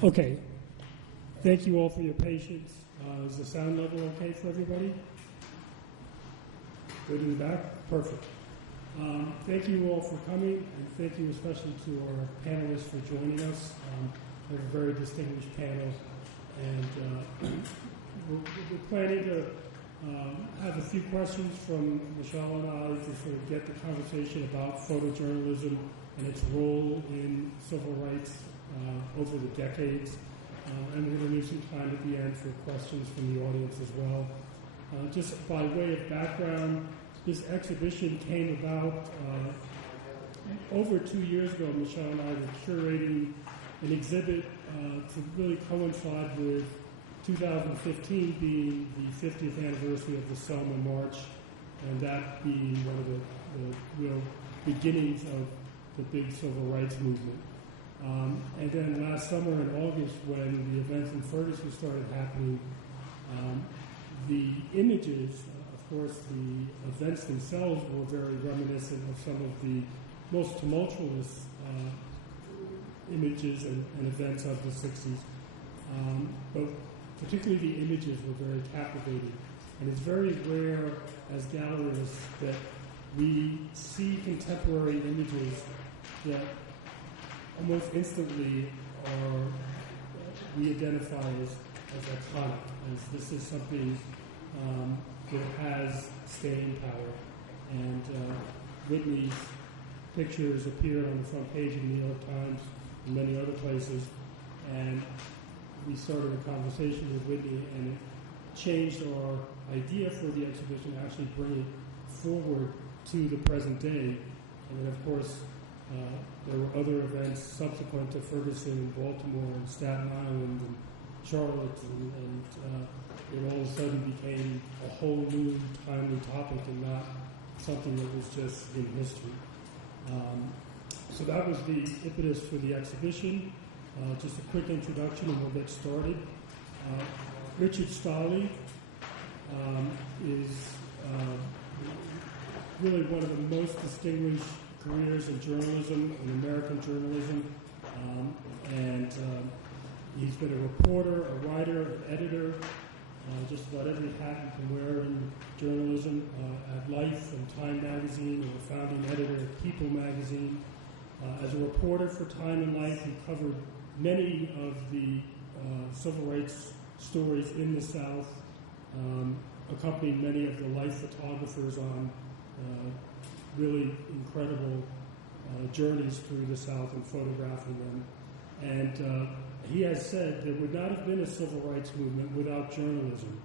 Okay. Thank you all for your patience. Is the sound level okay for everybody? Good in the back? Perfect. Thank you all for coming, and thank you especially to our panelists for joining us. We have a very distinguished panel, and we're planning to have a few questions from Michelle and I to sort of get the conversation about photojournalism and its role in civil rights over the decades. And we're going to leave some time at the end for questions from the audience as well. Just by way of background, this exhibition came about over 2 years ago. Michelle and I were curating an exhibit to really coincide with 2015 being the 50th anniversary of the Selma March, and that being one of the real beginnings of the big civil rights movement. And then last summer in August, when the events in Ferguson started happening, the images, of course, the events themselves were very reminiscent of some of the most tumultuous images and events of the 60s. But particularly the images were very captivating. And it's very rare as gallerists that we see contemporary images that almost instantly we identify as iconic, as this is something that has staying power. And Whitney's pictures appeared on the front page of the New York Times and many other places, and we started a conversation with Whitney, and it changed our idea for the exhibition to actually bring it forward to the present day. And then, of course, there were other events subsequent to Ferguson and Baltimore and Staten Island and Charlotte, and it all of a sudden became a whole new timely topic and not something that was just in history. So that was the impetus for the exhibition. Just a quick introduction and we'll get started. Richard Stolley is really one of the most distinguished careers in journalism, in American journalism, and he's been a reporter, a writer, an editor, just about every hat you can wear in journalism, at Life and Time magazine, and the founding editor of People magazine. As a reporter for Time and Life, he covered many of the civil rights stories in the South, accompanied many of the life photographers on really incredible journeys through the South and photographing them. And he has said there would not have been a civil rights movement without journalism.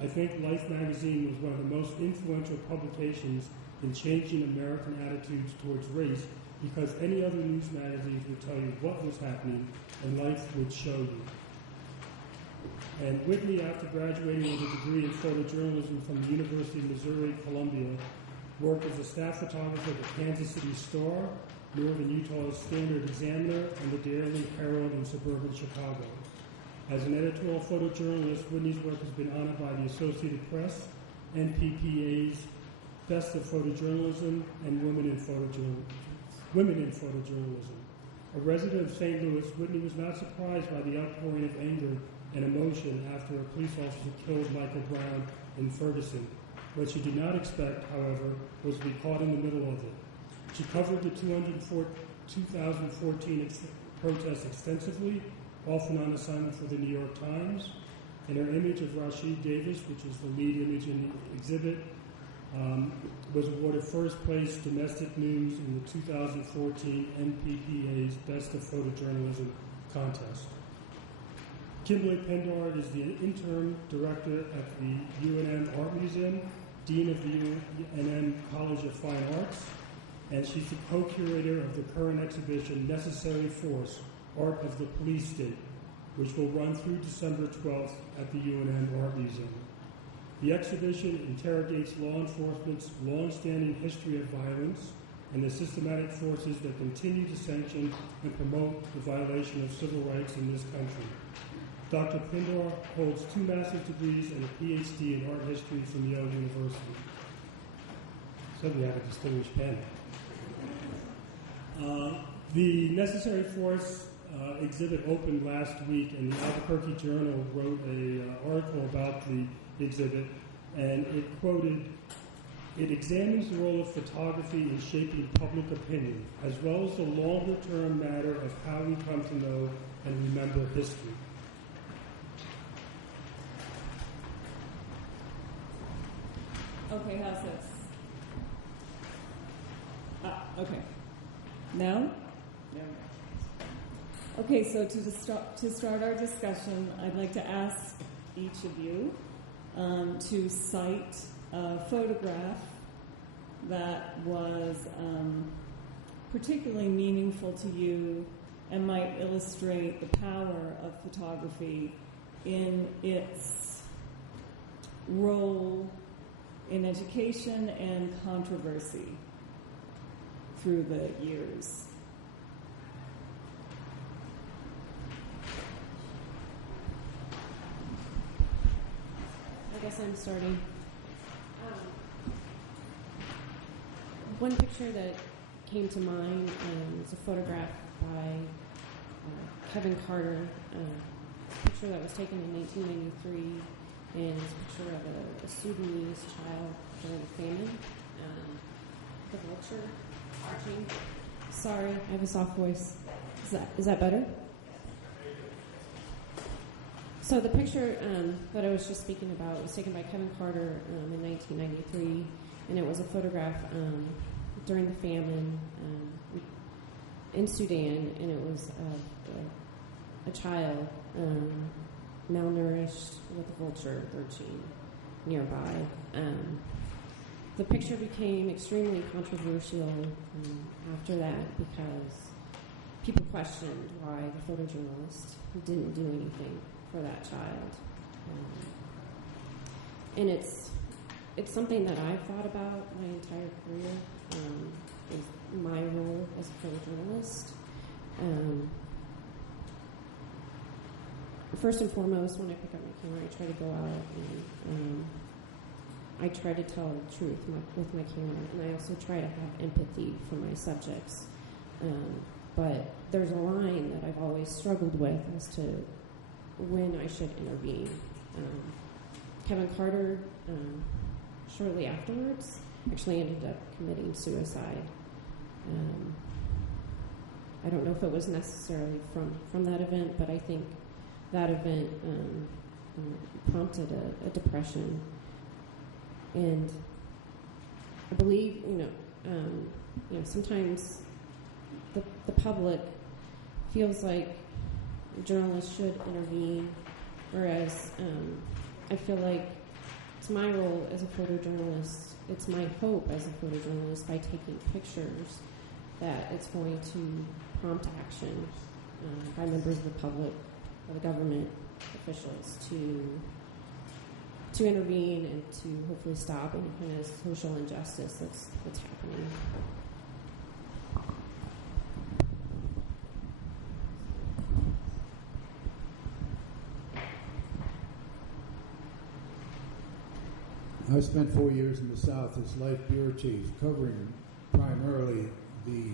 I think Life magazine was one of the most influential publications in changing American attitudes towards race, because any other news magazines would tell you what was happening and Life would show you. And Whitney, after graduating with a degree in photojournalism from the University of Missouri Columbia, worked as a staff photographer at the Kansas City Star, Northern Utah's Standard Examiner, and the Daily Herald in suburban Chicago. As an editorial photojournalist, Whitney's work has been honored by the Associated Press, NPPA's Best of Photojournalism, and Women in Photojournalism. A resident of St. Louis, Whitney was not surprised by the outpouring of anger and emotion after a police officer killed Michael Brown in Ferguson. What she did not expect, however, was to be caught in the middle of it. She covered the 2014 protests extensively, often on assignment for the New York Times. And her image of Rashaad Davis, which is the lead image in the exhibit, was awarded first place domestic news in the 2014 NPPA's Best of Photojournalism contest. Kymberly Pindar is the interim director at the UNM Art Museum, dean of the UNM College of Fine Arts, and she's the co-curator of the current exhibition, Necessary Force, Art of the Police State, which will run through December 12th at the UNM Art Museum. The exhibition interrogates law enforcement's long-standing history of violence and the systematic forces that continue to sanction and promote the violation of civil rights in this country. Dr. Pindar holds 2 master's degrees and a PhD in art history from Yale University. So we have a distinguished panel. The Necessary Force exhibit opened last week, and the Albuquerque Journal wrote an article about the exhibit, and it quoted, "It examines the role of photography in shaping public opinion, as well as the longer-term matter of how we come to know and remember history." Okay, how's this? Okay. Now? Okay, so to start our discussion, I'd like to ask each of you to cite a photograph that was particularly meaningful to you and might illustrate the power of photography in its role in education and controversy through the years. I guess I'm starting. One picture that came to mind is a photograph by Kevin Carter, a picture that was taken in 1993, and it's a picture of a Sudanese child during the famine. The vulture arching. Sorry, I have a soft voice. Is that better? So the picture that I was just speaking about was taken by Kevin Carter in 1993, and it was a photograph during the famine in Sudan, and it was a child malnourished with a vulture lurching nearby. The picture became extremely controversial after that because people questioned why the photojournalist didn't do anything for that child. And it's something that I've thought about my entire career, is my role as a photojournalist. First and foremost, when I pick up my camera, I try to go out and I try to tell the truth with my camera, and I also try to have empathy for my subjects. But there's a line that I've always struggled with as to when I should intervene. Kevin Carter, shortly afterwards, actually ended up committing suicide. I don't know if it was necessarily from that event, but I think that event prompted a depression. And I believe, sometimes the public feels like journalists should intervene, whereas I feel like it's my role as a photojournalist, it's my hope as a photojournalist by taking pictures that it's going to prompt action by members of the public or the government officials to intervene and to hopefully stop any kind of social injustice that's happening. I spent 4 years in the South as Life Bureau Chief, covering primarily the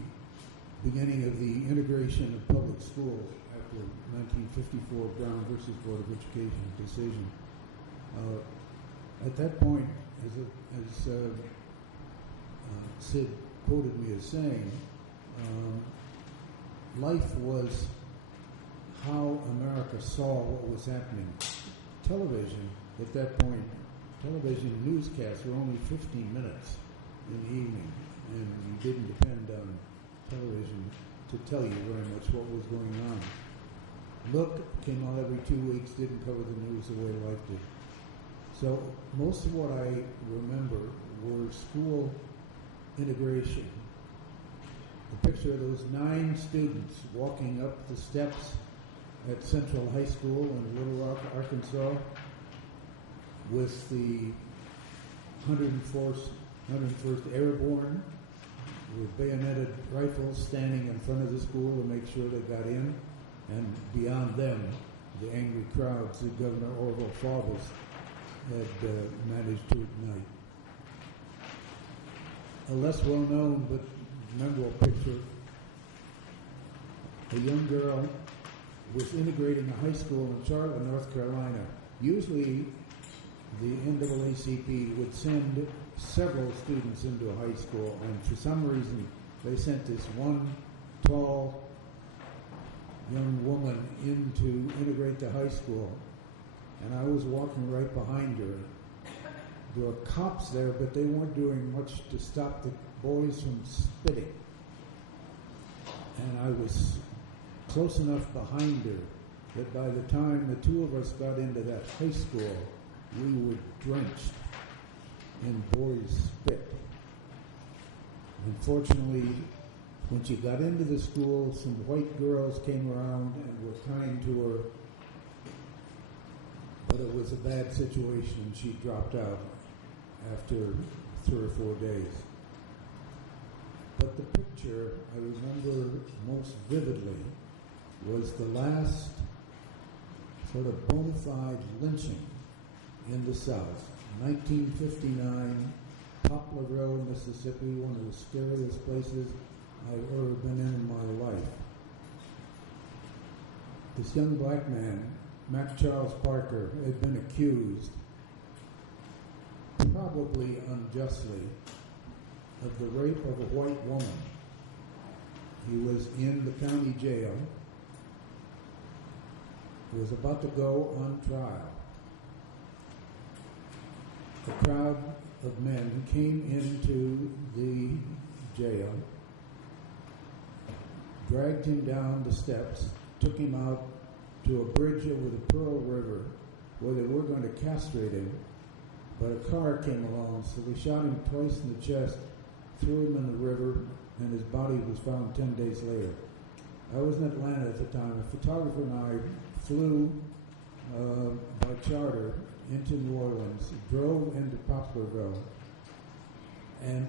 beginning of the integration of public schools after 1954 Brown versus Board of Education decision. At that point, as Sid quoted me as saying, life was how America saw what was happening. Television, at that point, television newscasts were only 15 minutes in the evening, and you didn't depend on television to tell you very much what was going on. Look came out every 2 weeks, didn't cover the news the way Life did. So most of what I remember were school integration. The picture of those 9 students walking up the steps at Central High School in Little Rock, Arkansas, with the 101st Airborne with bayoneted rifles standing in front of the school to make sure they got in, and beyond them, the angry crowds that Governor Orville Faubus had managed to ignite. A less well-known but memorable picture, a young girl was integrating a high school in Charlotte, North Carolina. Usually, the NAACP would send several students into a high school, and for some reason, they sent this one tall young woman in to integrate the high school, and I was walking right behind her. There were cops there, but they weren't doing much to stop the boys from spitting. And I was close enough behind her that by the time the two of us got into that high school, we were drenched in boys' spit. Unfortunately, when she got into the school, some white girls came around and were kind to her, but it was a bad situation and she dropped out after 3 or 4 days. But the picture I remember most vividly was the last sort of bona fide lynching in the South. 1959, Poplarville, Mississippi, one of the scariest places I've ever been in my life. This young black man, Mac Charles Parker, had been accused, probably unjustly, of the rape of a white woman. He was in the county jail. He was about to go on trial. A crowd of men came into the jail, dragged him down the steps, took him out to a bridge over the Pearl River where they were going to castrate him, but a car came along, so they shot him twice in the chest, threw him in the river, and his body was found 10 days later. I was in Atlanta at the time. A photographer and I flew by charter into New Orleans, drove into Poplarville, and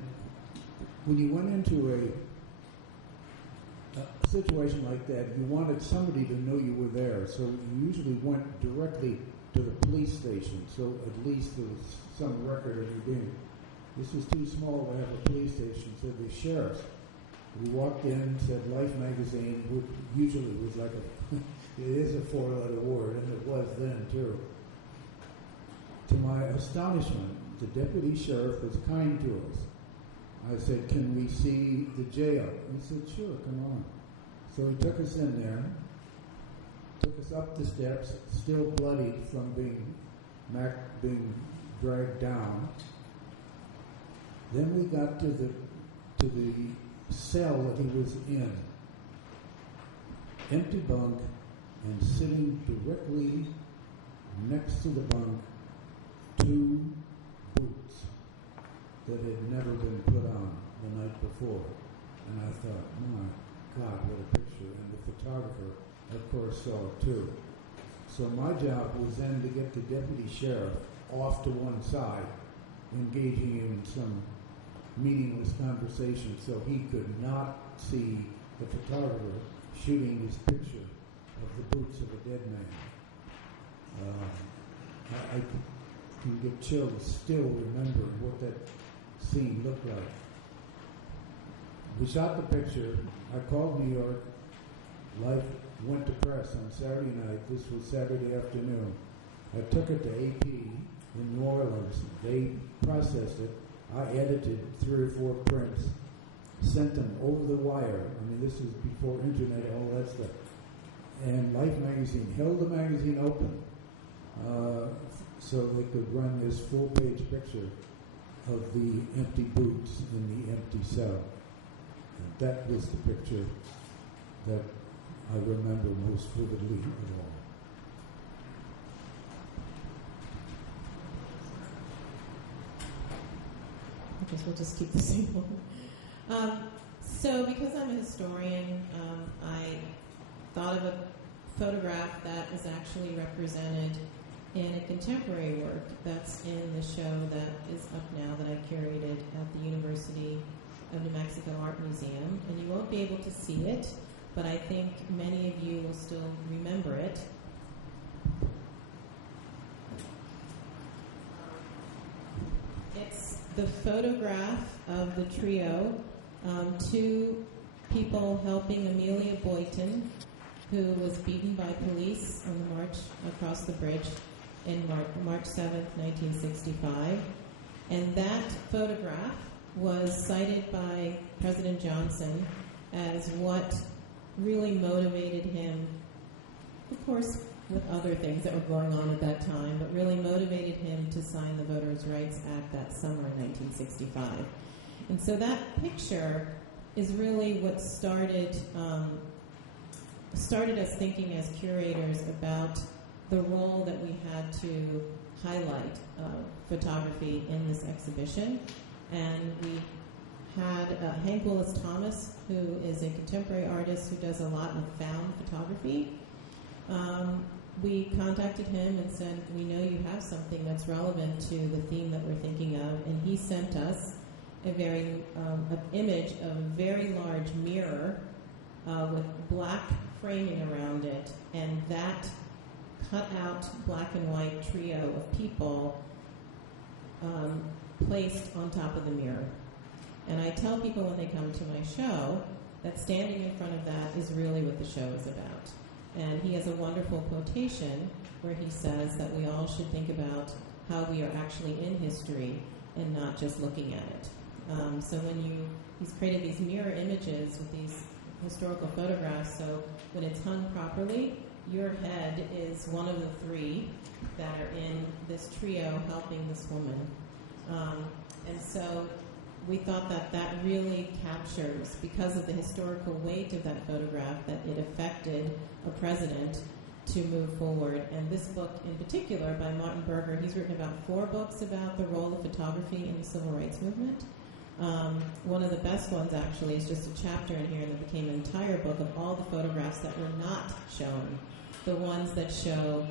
when you went into a situation like that, you wanted somebody to know you were there, so you usually went directly to the police station, so at least there was some record of you being. This was too small to have a police station, so the sheriff. We walked in, said Life magazine, which usually was like it is a 4-letter word, and it was then too. To my astonishment, the deputy sheriff was kind to us. I said, "Can we see the jail?" He said, "Sure, come on." So he took us in there, took us up the steps, still bloodied from being dragged down. Then we got to the cell that he was in. Empty bunk, and sitting directly next to the bunk, 2 boots that had never been put on the night before. And I thought, my God, what a picture. And the photographer, of course, saw it too. So my job was then to get the deputy sheriff off to one side, engaging in some meaningless conversation so he could not see the photographer shooting his picture of the boots of a dead man. I can get chills still remembering what that scene looked like. We shot the picture. I called New York. Life went to press on Saturday night. This was Saturday afternoon. I took it to AP in New Orleans. They processed it. I edited 3 or 4 prints, sent them over the wire. I mean, this is before internet, all that stuff. And Life magazine held the magazine open so they could run this full-page picture of the empty boots in the empty cell. And that was the picture that I remember most vividly of all. I guess we'll just keep the same one. So because I'm a historian, I thought of a photograph that is actually represented in a contemporary work that's in the show that is up now that I curated at the University of New Mexico Art Museum. And you won't be able to see it, but I think many of you will still remember it. It's the photograph of the trio, 2 people helping Amelia Boynton, who was beaten by police on the march across the bridge in March 7th, 1965. And that photograph was cited by President Johnson as what really motivated him, of course, with other things that were going on at that time, but really motivated him to sign the Voters' Rights Act that summer in 1965. And so that picture is really what started us thinking as curators about the role that we had to highlight photography in this exhibition. And we had Hank Willis Thomas, who is a contemporary artist who does a lot of found photography. We contacted him and said, we know you have something that's relevant to the theme that we're thinking of, and he sent us an image of a very large mirror with black framing around it, and that cut out black and white trio of people placed on top of the mirror. And I tell people when they come to my show that standing in front of that is really what the show is about. And he has a wonderful quotation where he says that we all should think about how we are actually in history and not just looking at it. So he's created these mirror images with these historical photographs, so when it's hung properly, your head is one of the three that are in this trio helping this woman. And so we thought that really captures, because of the historical weight of that photograph, that it affected a president to move forward. And this book in particular by Martin Berger, he's written about 4 books about the role of photography in the civil rights movement. One of the best ones actually is just a chapter in here that became an entire book of all the photographs that were not shown. The ones that show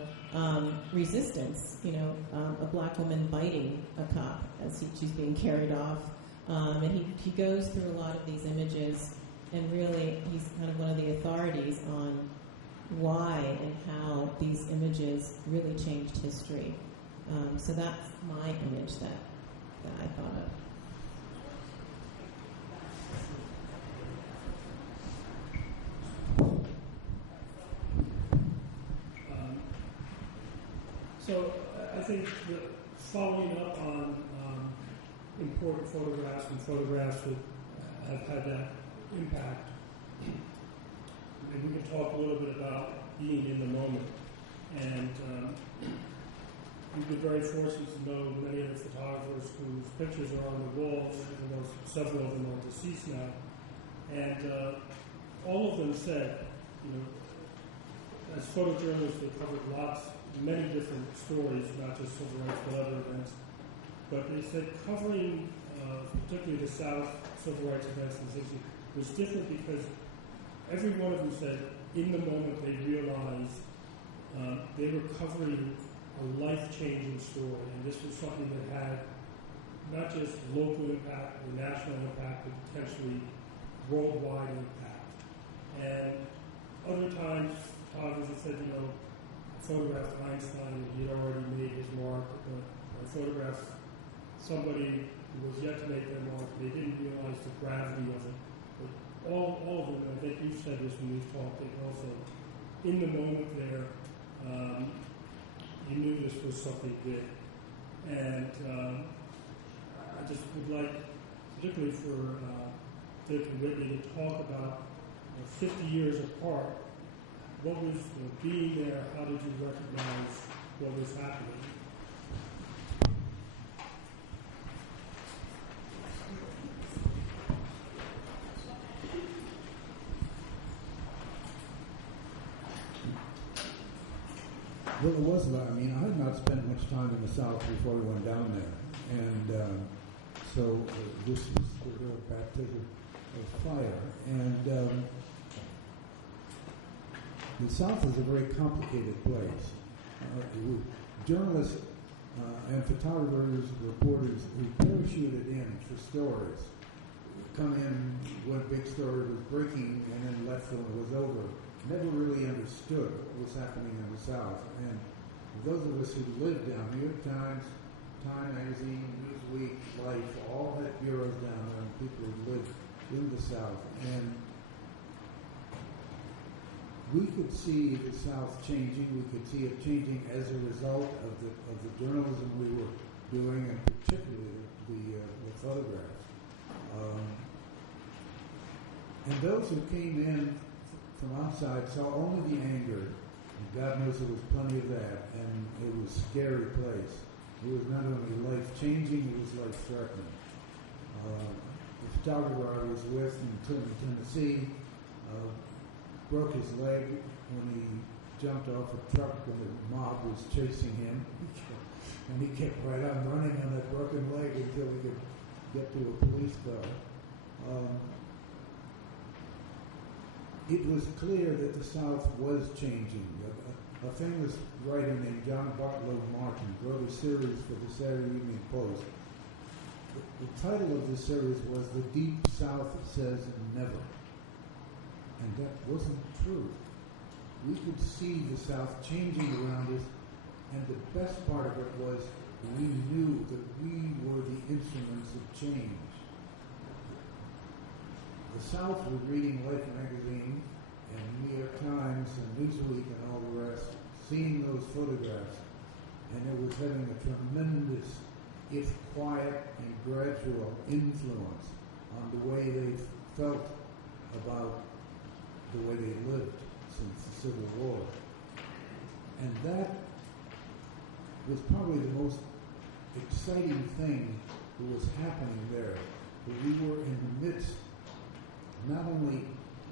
resistance, a black woman biting a cop as she's being carried off. And he goes through a lot of these images, and really he's kind of one of the authorities on why and how these images really changed history. So that's my image that I thought of. So I think that following up on important photographs and photographs that have had that impact, maybe we can talk a little bit about being in the moment. And we've been very fortunate to know many of the photographers whose pictures are on the walls, even though several of them are deceased now. And all of them said, as photojournalists, they covered many different stories, not just civil rights, but other events. But they said covering, particularly the South civil rights events in the 60s, was different because every one of them said, in the moment they realized they were covering a life-changing story, and this was something that had not just local impact or national impact, but potentially worldwide impact. And other times, photographers said, photographed Einstein, and he had already made his mark, but I photographed somebody who was yet to make their mark. They didn't realize the gravity of it. But all of them, I think you've said this when we've talked, also, in the moment there, you knew this was something big. And I just would like, particularly for Dick and Whitney, to talk about 50 years apart. What was being there? How did you recognize what was happening? Well, it was a lot. I had not spent much time in the South before we went down there. And so this was the real baptism of fire. And the South is a very complicated place. Journalists and photographers, reporters who parachuted in for stories, come in when a big story was breaking and then left when it was over, never really understood what was happening in the South. And those of us who lived down, New York Times, Time Magazine, Newsweek, Life, all had bureaus down there and people who lived in the South. And we could see the South changing. We could see it changing as a result of the journalism we were doing, and particularly the photographs. And those who came in from outside saw only the anger, and God knows there was plenty of that, and it was a scary place. It was not only life-changing, it was life-threatening. The photographer I was with in Tennessee broke his leg when he jumped off a truck and the mob was chasing him. And he kept right on running on that broken leg until he could get to a police car. It was clear that the South was changing. A famous writer named John Bartlow Martin wrote a series for the Saturday Evening Post. The title of the series was The Deep South Says Never. And that wasn't true. We could see the South changing around us, and the best part of it was we knew that we were the instruments of change. The South was reading Life magazine and New York Times and Newsweek and all the rest, seeing those photographs, and it was having a tremendous, if quiet and gradual, influence on the way they felt about the way they lived since the Civil War. And that was probably the most exciting thing that was happening there. That we were in the midst, not only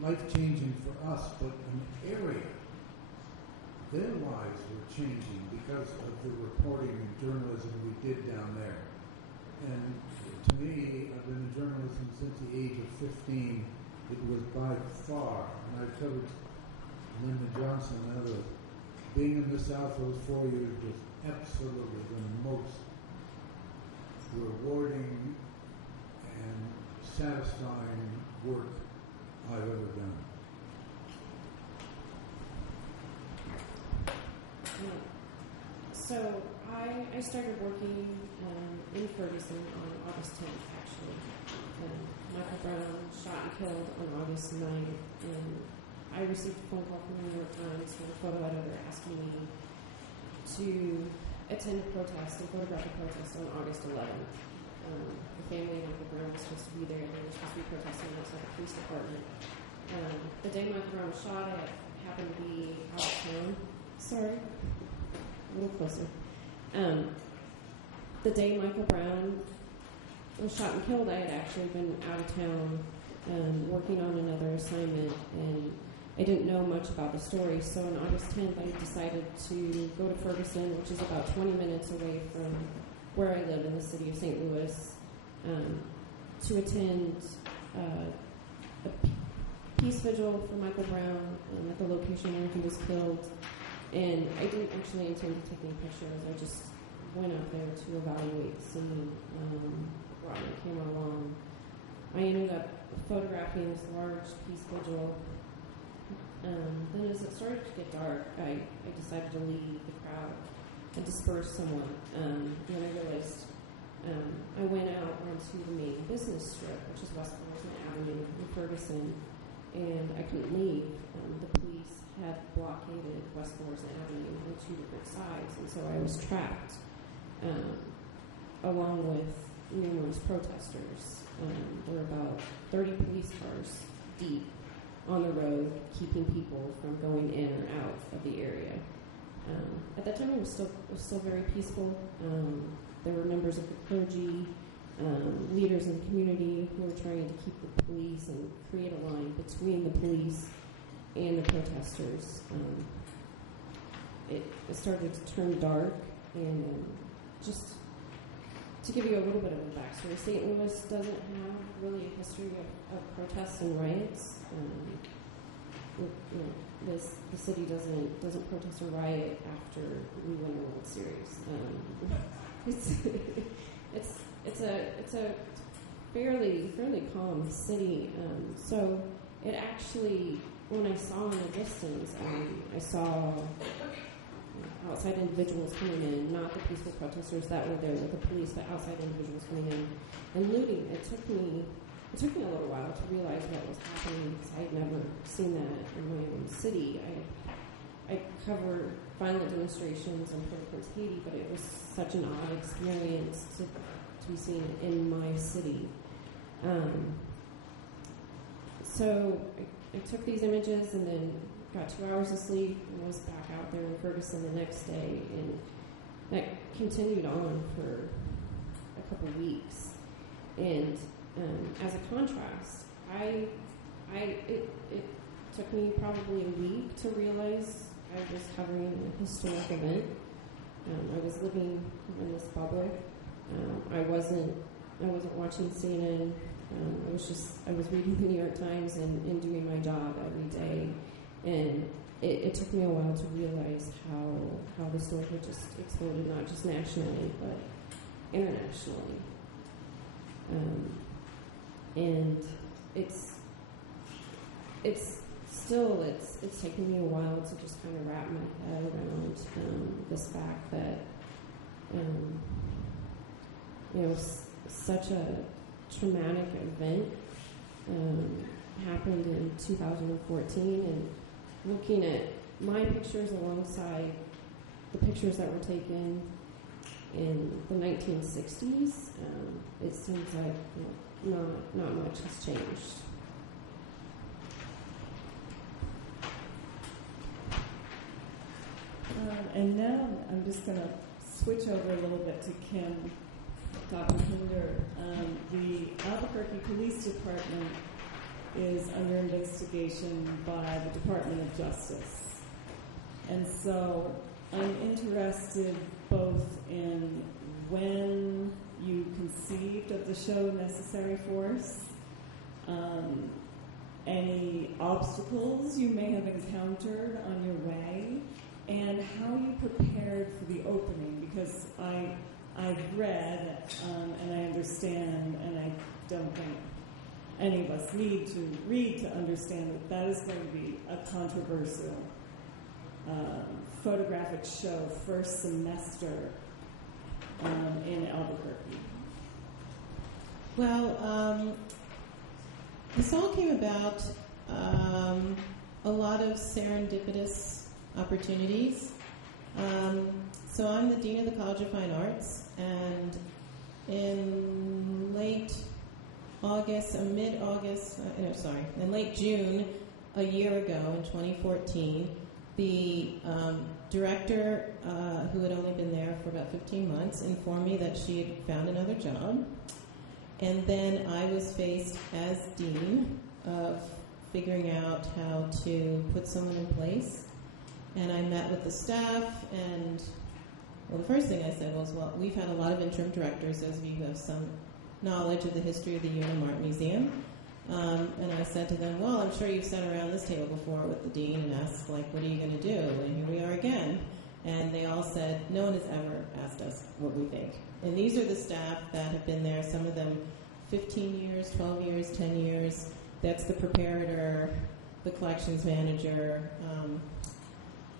life-changing for us, but an area. Their lives were changing because of the reporting and journalism we did down there. And to me, I've been in journalism since the age of 15. It was by far, and I've covered Lyndon Johnson and others, being in the South those 4 years was absolutely the most rewarding and satisfying work I've ever done. So I started working in Ferguson on August 10th, actually. Michael Brown shot and killed on August 9th, and I received a phone call from the New York Times from a photo editor asking me to attend a protest and photograph a protest on August 11th. The family of Michael Brown was supposed to be there. They were supposed to be protesting outside the police department. The day Michael Brown was shot at happened to be out of town. Sorry. A little closer. The day Michael Brown was shot and killed, I had actually been out of town working on another assignment, and I didn't know much about the story. So on August 10th, I decided to go to Ferguson, which is about 20 minutes away from where I live in the city of St. Louis, to attend a peace vigil for Michael Brown at the location where he was killed. And I didn't actually intend to take any pictures. I just went out there to evaluate the scene. Brought my camera along. I ended up photographing this large peace vigil. Then as it started to get dark, I decided to leave the crowd and disperse somewhat. And I realized I went out onto the main business strip, which is West Ferguson Avenue in Ferguson, and I couldn't leave. The police had blockaded West Ferguson Avenue on two different sides, and so I was trapped along with numerous protesters. There were about 30 police cars deep on the road, keeping people from going in or out of the area. At that time, it was still very peaceful. There were members of the clergy, leaders in the community who were trying to keep the police and create a line between the police and the protesters. It started to turn dark, and just to give you a little bit of a backstory, St. Louis doesn't have really a history of protests and riots. The city doesn't protest or riot after we win a World Series. It's a fairly calm city. So it actually, when I saw in the distance, I saw outside individuals coming in, not the peaceful protesters that were there with the police, but outside individuals coming in and looting. It took me it took me a little while to realize what was happening because I'd never seen that in my own city. I cover violent demonstrations in Port-au-Prince, Haiti, but it was such an odd experience to be seen in my city. So I took these images and then got 2 hours of sleep and was back out there in Ferguson the next day, and that continued on for a couple weeks. And as a contrast, it took me probably a week to realize I was covering a historic event. I was living in this bubble. I wasn't watching CNN. I was reading the New York Times and doing my job every day. And it took me a while to realize how the story had just exploded, not just nationally, but internationally. And it's taken me a while to just kind of wrap my head around this fact that such a traumatic event happened in 2014, and looking at my pictures alongside the pictures that were taken in the 1960s, it seems like not much has changed. And now I'm just going to switch over a little bit to Dr. Pindar. The Albuquerque Police Department is under investigation by the Department of Justice. And so I'm interested both in when you conceived of the show Necessary Force, any obstacles you may have encountered on your way, and how you prepared for the opening, because I've read and I understand, and I don't think any of us need to read to understand that is going to be a controversial photographic show first semester in Albuquerque. Well, this all came about a lot of serendipitous opportunities. So I'm the Dean of the College of Fine Arts, and in late June, a year ago in 2014, the director, who had only been there for about 15 months, informed me that she had found another job. And then I was faced as dean of figuring out how to put someone in place. And I met with the staff, and the first thing I said was, well, we've had a lot of interim directors, those of you who have some knowledge of the history of the UNM Art Museum. And I said to them, well, I'm sure you've sat around this table before with the dean and asked, what are you going to do? And here we are again. And they all said, no one has ever asked us what we think. And these are the staff that have been there, some of them 15 years, 12 years, 10 years. That's the preparator, the collections manager,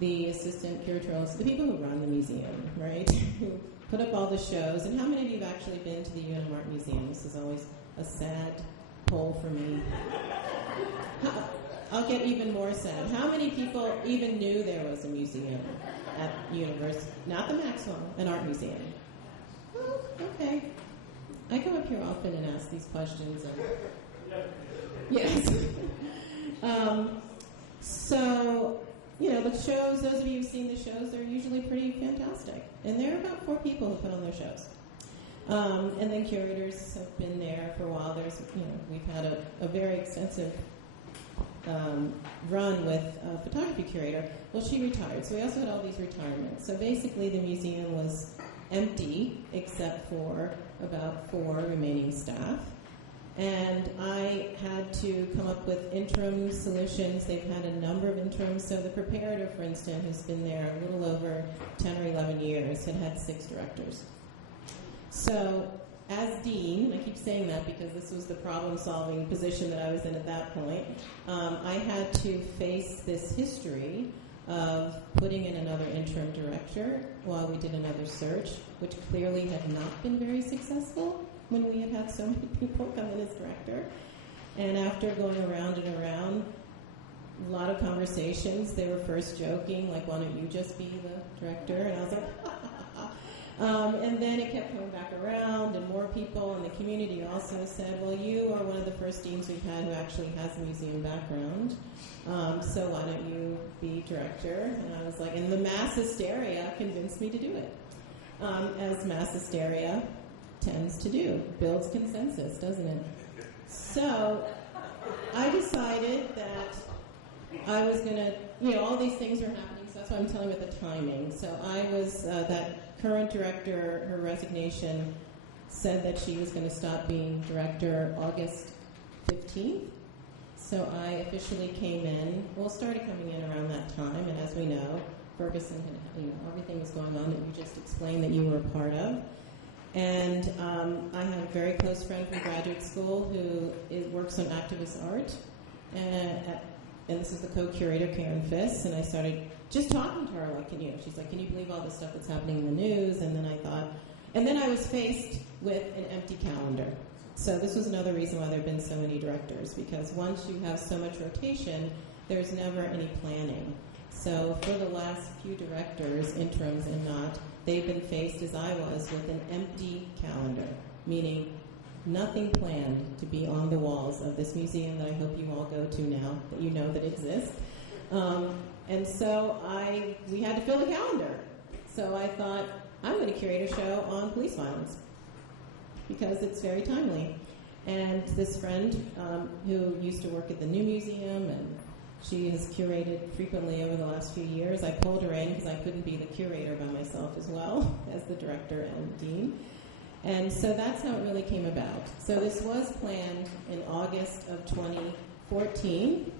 the assistant curatorialist, the people who run the museum, right? Who put up all the shows. And how many of you have actually been to the UNM Art Museum? This is always a sad poll for me. I'll get even more sad. How many people even knew there was a museum at university? Not the Maxwell, an art museum. Oh, okay. I come up here often and ask these questions. Yes. So, the shows, those of you who've seen the shows, they're usually pretty fantastic. And there are about 4 people who put on their shows. And then curators have been there for a while. We've had a very extensive run with a photography curator. Well, she retired, so we also had all these retirements. So basically the museum was empty except for about 4 remaining staff. And I had to come up with interim solutions. They've had a number of interims. So the preparator, for instance, who's been there a little over 10 or 11 years, had 6 directors. So as dean, I keep saying that because this was the problem-solving position that I was in at that point, I had to face this history of putting in another interim director while we did another search, which clearly had not been very successful. when we had so many people come in as director. And after going around and around, a lot of conversations, they were first joking, like, why don't you just be the director? And I was like, and then it kept coming back around, and more people in the community also said, well, you are one of the first deans we've had who actually has a museum background, so why don't you be director? And I was like, and the mass hysteria convinced me to do it, as mass hysteria tends to do. Builds consensus, doesn't it? So I decided that I was going to, all these things were happening, so that's why I'm telling you about the timing. So I was, that current director, her resignation said that she was going to stop being director August 15th. So I officially came in, started coming in around that time, and as we know, Ferguson had, everything was going on that you just explained that you were a part of. And I had a very close friend from graduate school who works on activist art, and this is the co-curator, Karen Fiss, and I started just talking to her, like, she's like, can you believe all the stuff that's happening in the news? And then I was faced with an empty calendar. So this was another reason why there have been so many directors, because once you have so much rotation, there's never any planning. So for the last few directors, interims and not, they've been faced, as I was, with an empty calendar, meaning nothing planned to be on the walls of this museum that I hope you all go to now, that you know that exists. And so we had to fill the calendar. So I thought, I'm going to curate a show on police violence, because it's very timely. And this friend who used to work at the New Museum, and she has curated frequently over the last few years, I pulled her in because I couldn't be the curator by myself as well as the director and dean. And so that's how it really came about. So this was planned in August of 2014.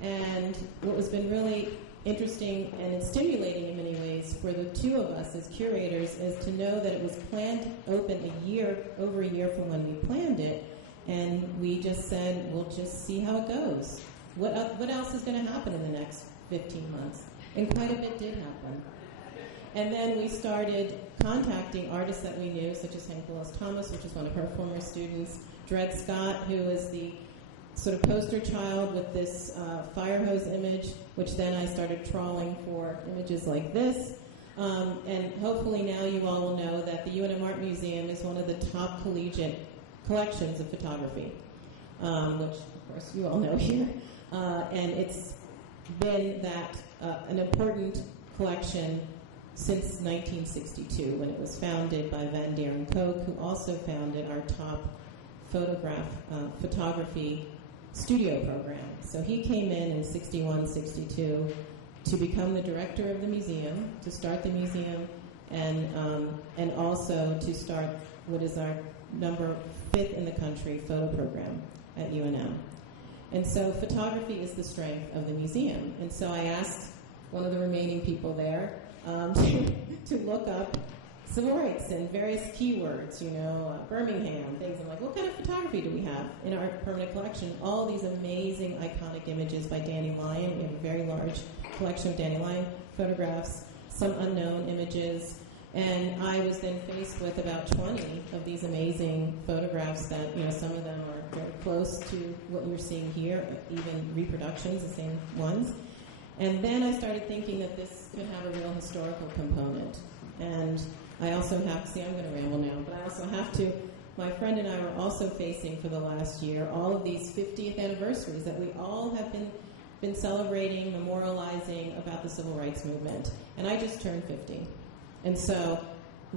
And what has been really interesting and stimulating in many ways for the two of us as curators is to know that it was planned open over a year from when we planned it. And we just said, we'll just see how it goes. What else is going to happen in the next 15 months? And quite a bit did happen. And then we started contacting artists that we knew, such as Hank Willis Thomas, which is one of her former students, Dred Scott, who is the sort of poster child with this fire hose image, which then I started trawling for images like this. And hopefully now you all will know that the UNM Art Museum is one of the top collegiate collections of photography, which, of course, you all know here. And it's been an important collection since 1962, when it was founded by Van Deren Koch, who also founded our top photography studio program. So he came in 61, 62 to become the director of the museum, to start the museum, and also to start what is our number 5th in the country photo program at UNM. And so photography is the strength of the museum. And so I asked one of the remaining people there to look up civil rights and various keywords, Birmingham, things. I'm like, what kind of photography do we have in our permanent collection? All these amazing, iconic images by Danny Lyon. We have a very large collection of Danny Lyon photographs, some unknown images. And I was then faced with about 20 of these amazing photographs that, some of them are very close to what you're seeing here, even reproductions, the same ones. And then I started thinking that this could have a real historical component. And I also have to, I'm going to ramble now, but I also have to, my friend and I were also facing for the last year all of these 50th anniversaries that we all have been celebrating, memorializing about the civil rights movement. And I just turned 50. And so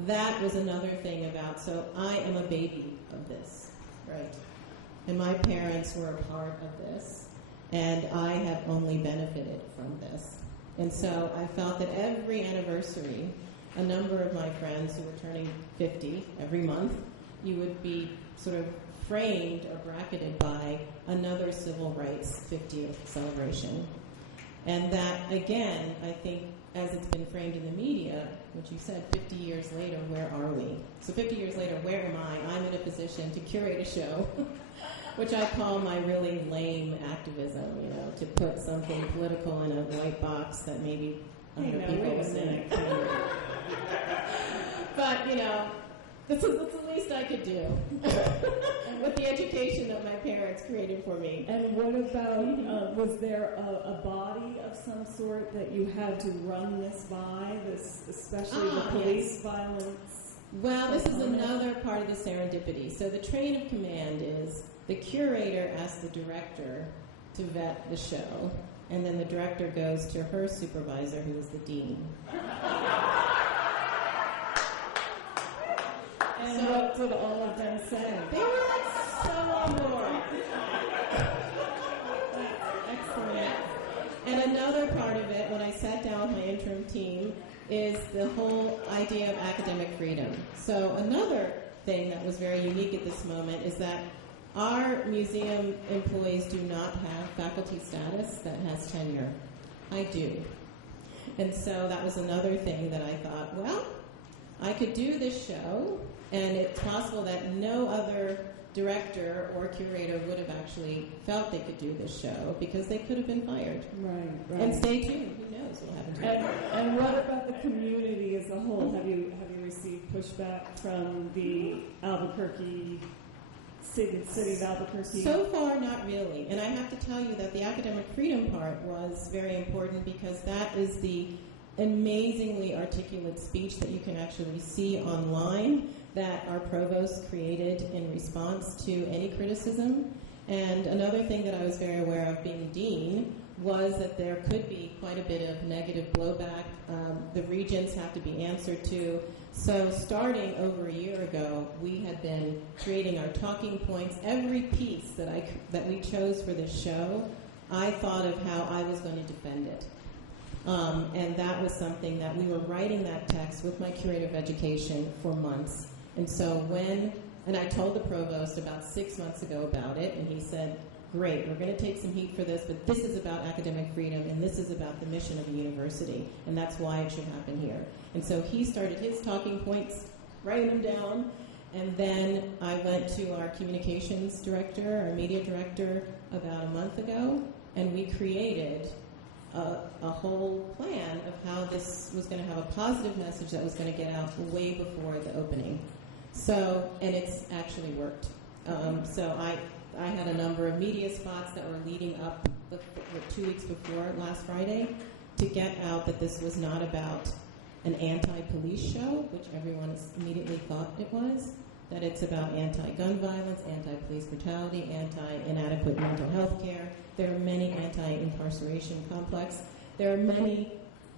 that was another thing so I am a baby of this, right? And my parents were a part of this, and I have only benefited from this. And so I felt that every anniversary, a number of my friends who were turning 50 every month, you would be sort of framed or bracketed by another civil rights 50th celebration. And that, again, I think, as it's been framed in the media, which you said 50 years later, where are we? So 50 years later, where am I? I'm in a position to curate a show, which I call my really lame activism, to put something political in a white box that maybe other people will say. But, This is the least I could do with the education that my parents created for me. And what about, was there a body of some sort that you had to run this by, especially the police violence? Well, this is another part of the serendipity. So the chain of command is the curator asks the director to vet the show, and then the director goes to her supervisor, who is the dean. And what did all of them say? They were like so on board. Excellent. And another part of it, when I sat down with my interim team, is the whole idea of academic freedom. So another thing that was very unique at this moment is that our museum employees do not have faculty status that has tenure. I do. And so that was another thing that I thought, well, I could do this show, and it's possible that no other director or curator would have actually felt they could do this show because they could have been fired. Right. And stay tuned. Who knows what will happen to them? And what about the community as a whole? Have you received pushback from the Albuquerque city of Albuquerque? So far, not really. And I have to tell you that the academic freedom part was very important because that is the amazingly articulate speech that you can actually see online that our provost created in response to any criticism. And another thing that I was very aware of being dean was that there could be quite a bit of negative blowback. The regents have to be answered to. So starting over a year ago, we had been creating our talking points. Every piece that we chose for this show, I thought of how I was going to defend it. And that was something that we were writing that text with my curator of education for months. And so and I told the provost about 6 months ago about it, and he said, great, we're going to take some heat for this, but this is about academic freedom, and this is about the mission of the university, and that's why it should happen here. And so he started his talking points, writing them down, and then I went to our communications director, our media director, about a month ago, and we created a whole plan of how this was going to have a positive message that was going to get out way before the opening. So, and it's actually worked. So I had a number of media spots that were leading up 2 weeks before last Friday to get out that this was not about an anti-police show, which everyone immediately thought it was, that it's about anti-gun violence, anti-police brutality, anti-inadequate mental health care. There are many anti-incarceration complex. There are many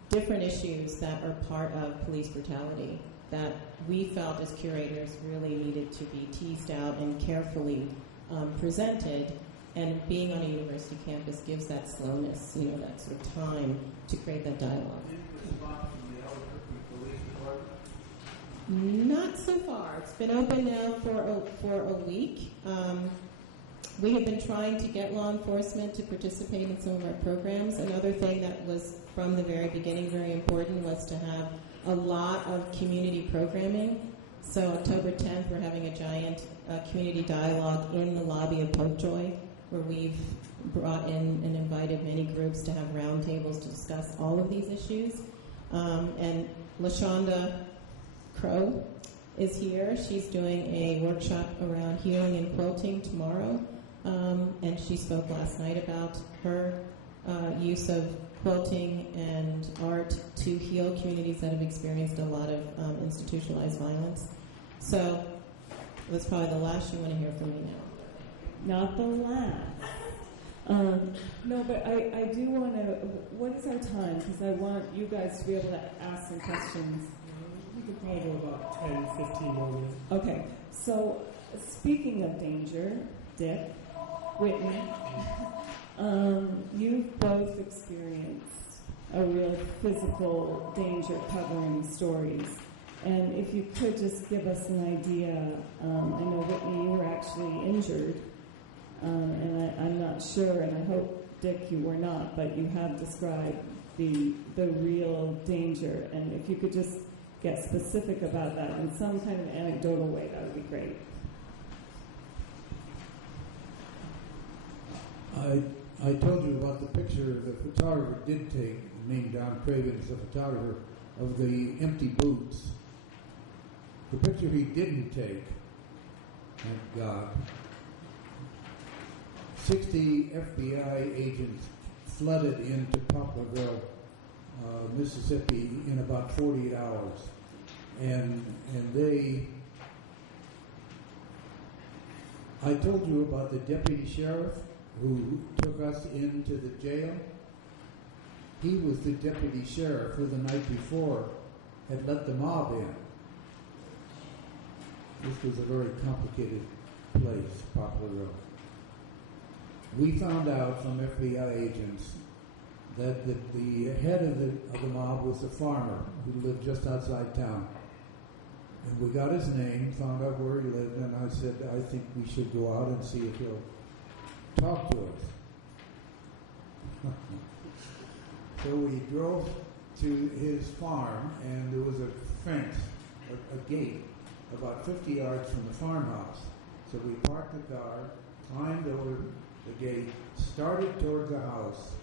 different issues that are part of police brutality that we felt as curators really needed to be teased out and carefully presented. And being on a university campus gives that slowness, that sort of time to create that dialogue. Not so far. It's been open now for a week. We have been trying to get law enforcement to participate in some of our programs. Another thing that was from the very beginning very important was to have a lot of community programming. So October 10th, we're having a giant community dialogue in the lobby of Popejoy, where we've brought in and invited many groups to have roundtables to discuss all of these issues. And LaShonda Crow is here. She's doing a workshop around healing and quilting tomorrow. And she spoke last night about her use of quilting and art to heal communities that have experienced a lot of institutionalized violence. So that's probably the last you want to hear from me now. Not the last. No, but I do want to, what is our time? Because I want you guys to be able to ask some questions. We could probably go about 10, 15 more minutes. Okay, so speaking of danger, Dick, Whitney, you've both experienced a real physical danger covering stories. And if you could just give us an idea, I know, Whitney, you were actually injured, and I'm not sure, and I hope, Dick, you were not, but you have described the real danger. And if you could just get specific about that in some kind of anecdotal way, that would be great. I told you about the picture the photographer did take, named Don Craven is a photographer, of the empty boots. The picture he didn't take, thank God, 60 FBI agents flooded into Poplarville, Mississippi in about 48 hours. And I told you about the deputy sheriff who took us into the jail. He was the deputy sheriff who the night before had let the mob in. This was a very complicated place, Poplarville. We found out from FBI agents that the head of the mob was a farmer who lived just outside town. And we got his name, found out where he lived, and I said, I think we should go out and see if he'll talk to us. So we drove to his farm, and there was a fence, a gate, about 50 yards from the farmhouse. So we parked the car, climbed over the gate, started toward the house,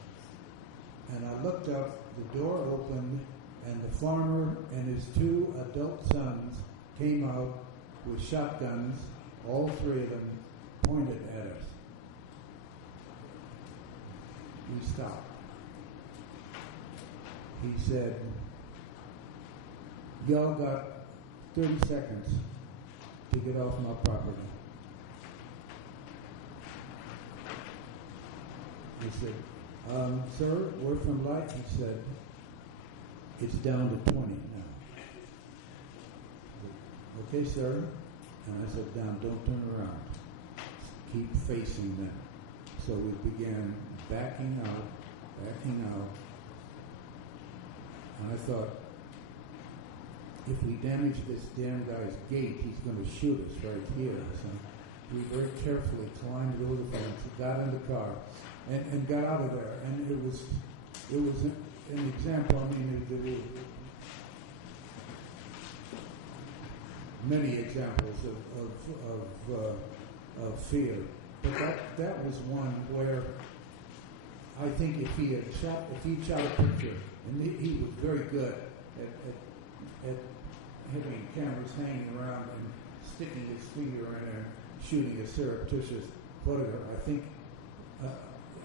and I looked up, the door opened, and the farmer and his 2 adult sons came out with shotguns, all 3 of them pointed at us. We stopped. He said, y'all got 30 seconds to get off my property. He said, sir, we're from Light. He said, it's down to 20 now. Okay, sir. And I said, down, don't turn around. Keep facing them. So we began backing out. And I thought, if we damage this damn guy's gate, he's going to shoot us right here. So we very carefully climbed over the fence, got in the car, and got out of there. And it was an example. I mean, there were many examples of fear, but that was one where I think if he'd shot a picture, and he was very good at having cameras hanging around and sticking his finger in there, shooting a surreptitious photograph.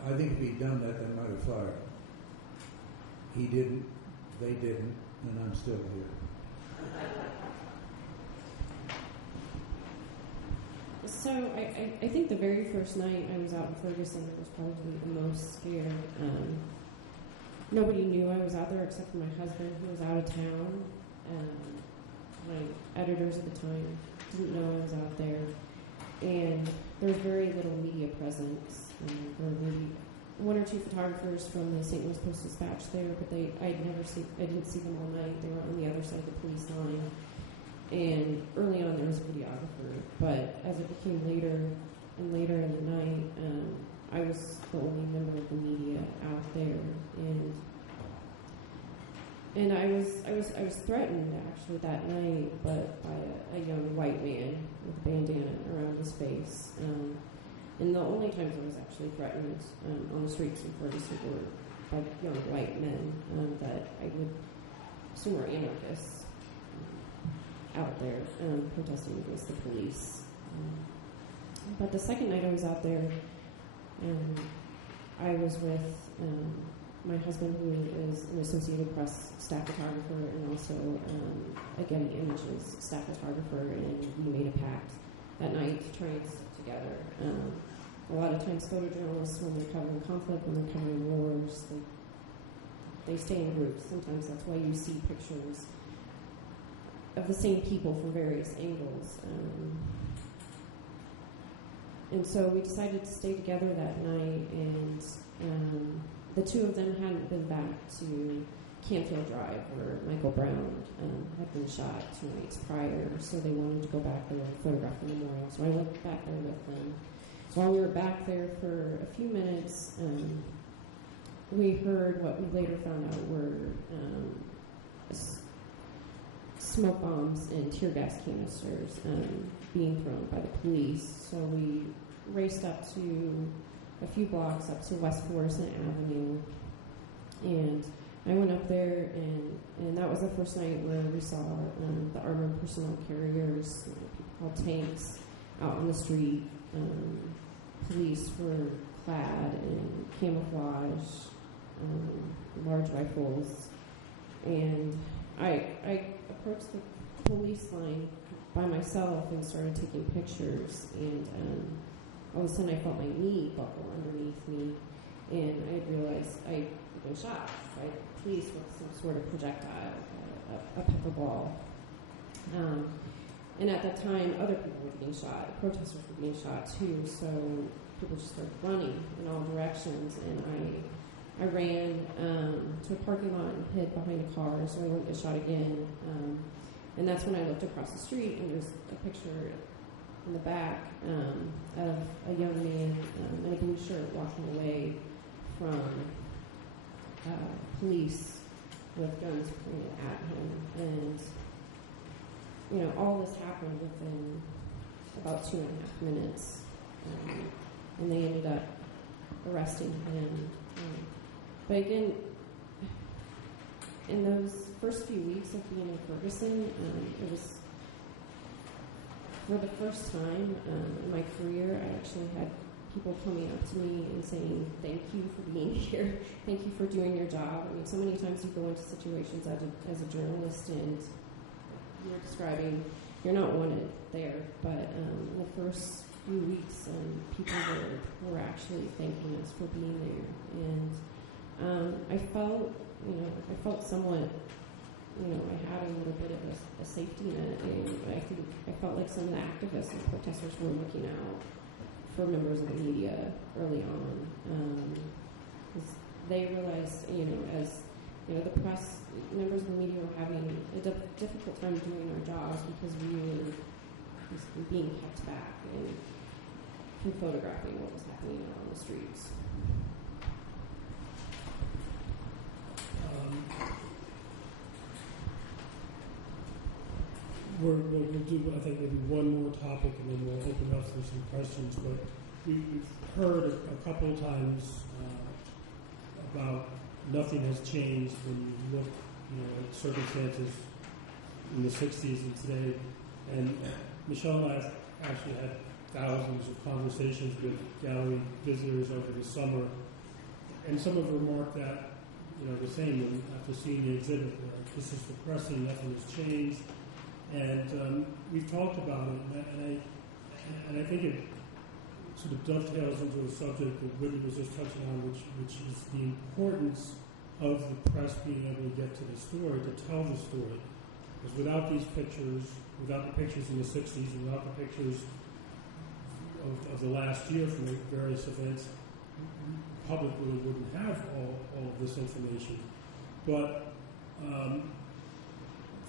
I think if he'd done that, they might have fired. He didn't, they didn't, and I'm still here. So I think the very first night I was out in Ferguson, I was probably the most scared. Nobody knew I was out there except for my husband, who was out of town. My editors at the time didn't know I was out there. And there was very little media presence. There were maybe 1 or 2 photographers from the St. Louis Post-Dispatch there, but I didn't see them all night. They were on the other side of the police line. And early on there was a videographer, but as it became later and later in the night, I was the only member of the media out there, and I was threatened actually that night, but by a young white man with a bandana around his face. And the only times I was actually threatened on the streets in Ferguson were by young white men that I would assume were anarchists out there protesting against the police. But the second night I was out there, I was with my husband, who is an Associated Press staff photographer and also a Getty Images staff photographer, and we made a pact that night to try and stick together. A lot of times photojournalists, when they're covering conflict, when they're covering wars, they stay in groups. Sometimes that's why you see pictures of the same people from various angles. And so we decided to stay together that night, and the 2 of them hadn't been back to Canfield Drive, where Michael Brown had been shot 2 nights prior, so they wanted to go back there and photograph the memorial. So I went back there with them. So while we were back there for a few minutes, we heard what we later found out were smoke bombs and tear gas canisters being thrown by the police. So we raced up to a few blocks up to West Florissant Avenue, and I went up there, and that was the first night where we saw the armored personnel carriers, people called tanks, out on the street. Police were clad in camouflage, large rifles, and I approached the police line by myself and started taking pictures, and all of a sudden I felt my knee buckle underneath me, and I realized I'd been shot by police with some sort of projectile, a pepper ball. And at that time, other people were being shot, protesters were being shot too, so people just started running in all directions, and I ran to a parking lot and hid behind a car, so I wouldn't get shot again. And that's when I looked across the street, and there's a picture in the back of a young man in a blue shirt walking away from police with guns pointed at him. And, you know, all this happened within about 2.5 minutes. And they ended up arresting him. But again, in those first few weeks of being in Ferguson, it was, for the first time in my career, I actually had people coming up to me and saying, thank you for being here, thank you for doing your job. I mean, so many times you go into situations as a journalist and you're describing, you're not wanted there, but in the first few weeks, people were actually thanking us for being there. And I felt somewhat, I had a little bit of a safety net, and I think I felt like some of the activists and protesters were looking out for members of the media early on. They realized, as the press, members of the media were having a difficult time doing our jobs because we were being kept back and from photographing what was happening on the streets. We'll do, I think, maybe one more topic, and then we'll open up for some questions. But we've heard a couple of times about nothing has changed when you look, at circumstances in the 60s and today. And Michelle and I have actually had thousands of conversations with gallery visitors over the summer, and some have remarked that, the same after seeing the exhibit. This is depressing. Nothing has changed. And we've talked about it, and I think it sort of dovetails into a subject that Whitney was just touching on, which is the importance of the press being able to get to the story, to tell the story. Because without these pictures, without the pictures in the 60s, and without the pictures of the last year from the various events, the public really wouldn't have all of this information. But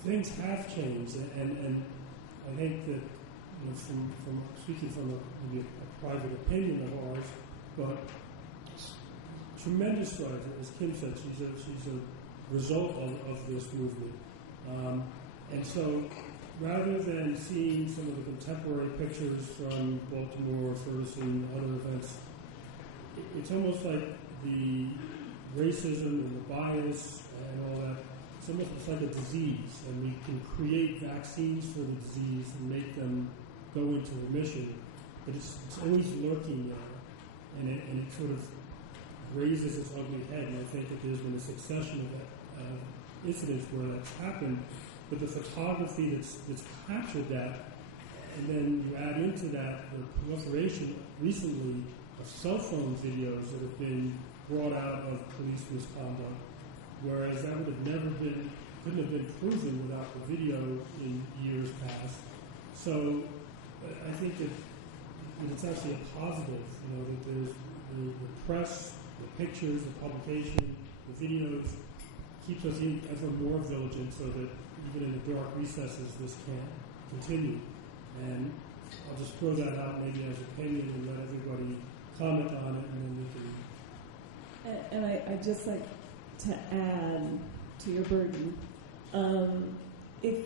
things have changed, and I think that, from speaking from maybe a private opinion of ours, but tremendous strides, as Kim said, she's a result of this movement. And so, rather than seeing some of the contemporary pictures from Baltimore, Ferguson, other events, it's almost like the racism and the bias and all that, it's like a disease, and we can create vaccines for the disease and make them go into remission, but it's always lurking there, and it sort of raises its ugly head, and I think that there's been a succession of incidents where that's happened, but the photography that's captured that, and then you add into that the proliferation recently of cell phone videos that have been brought out of police misconduct, whereas that couldn't have been proven without the video in years past. So I think that it's actually a positive, that there's the press, the pictures, the publication, the videos keeps us ever more vigilant so that even in the dark recesses this can't continue. And I'll just throw that out maybe as opinion and let everybody comment on it, and then we can... And I'd just like to add to your burden, if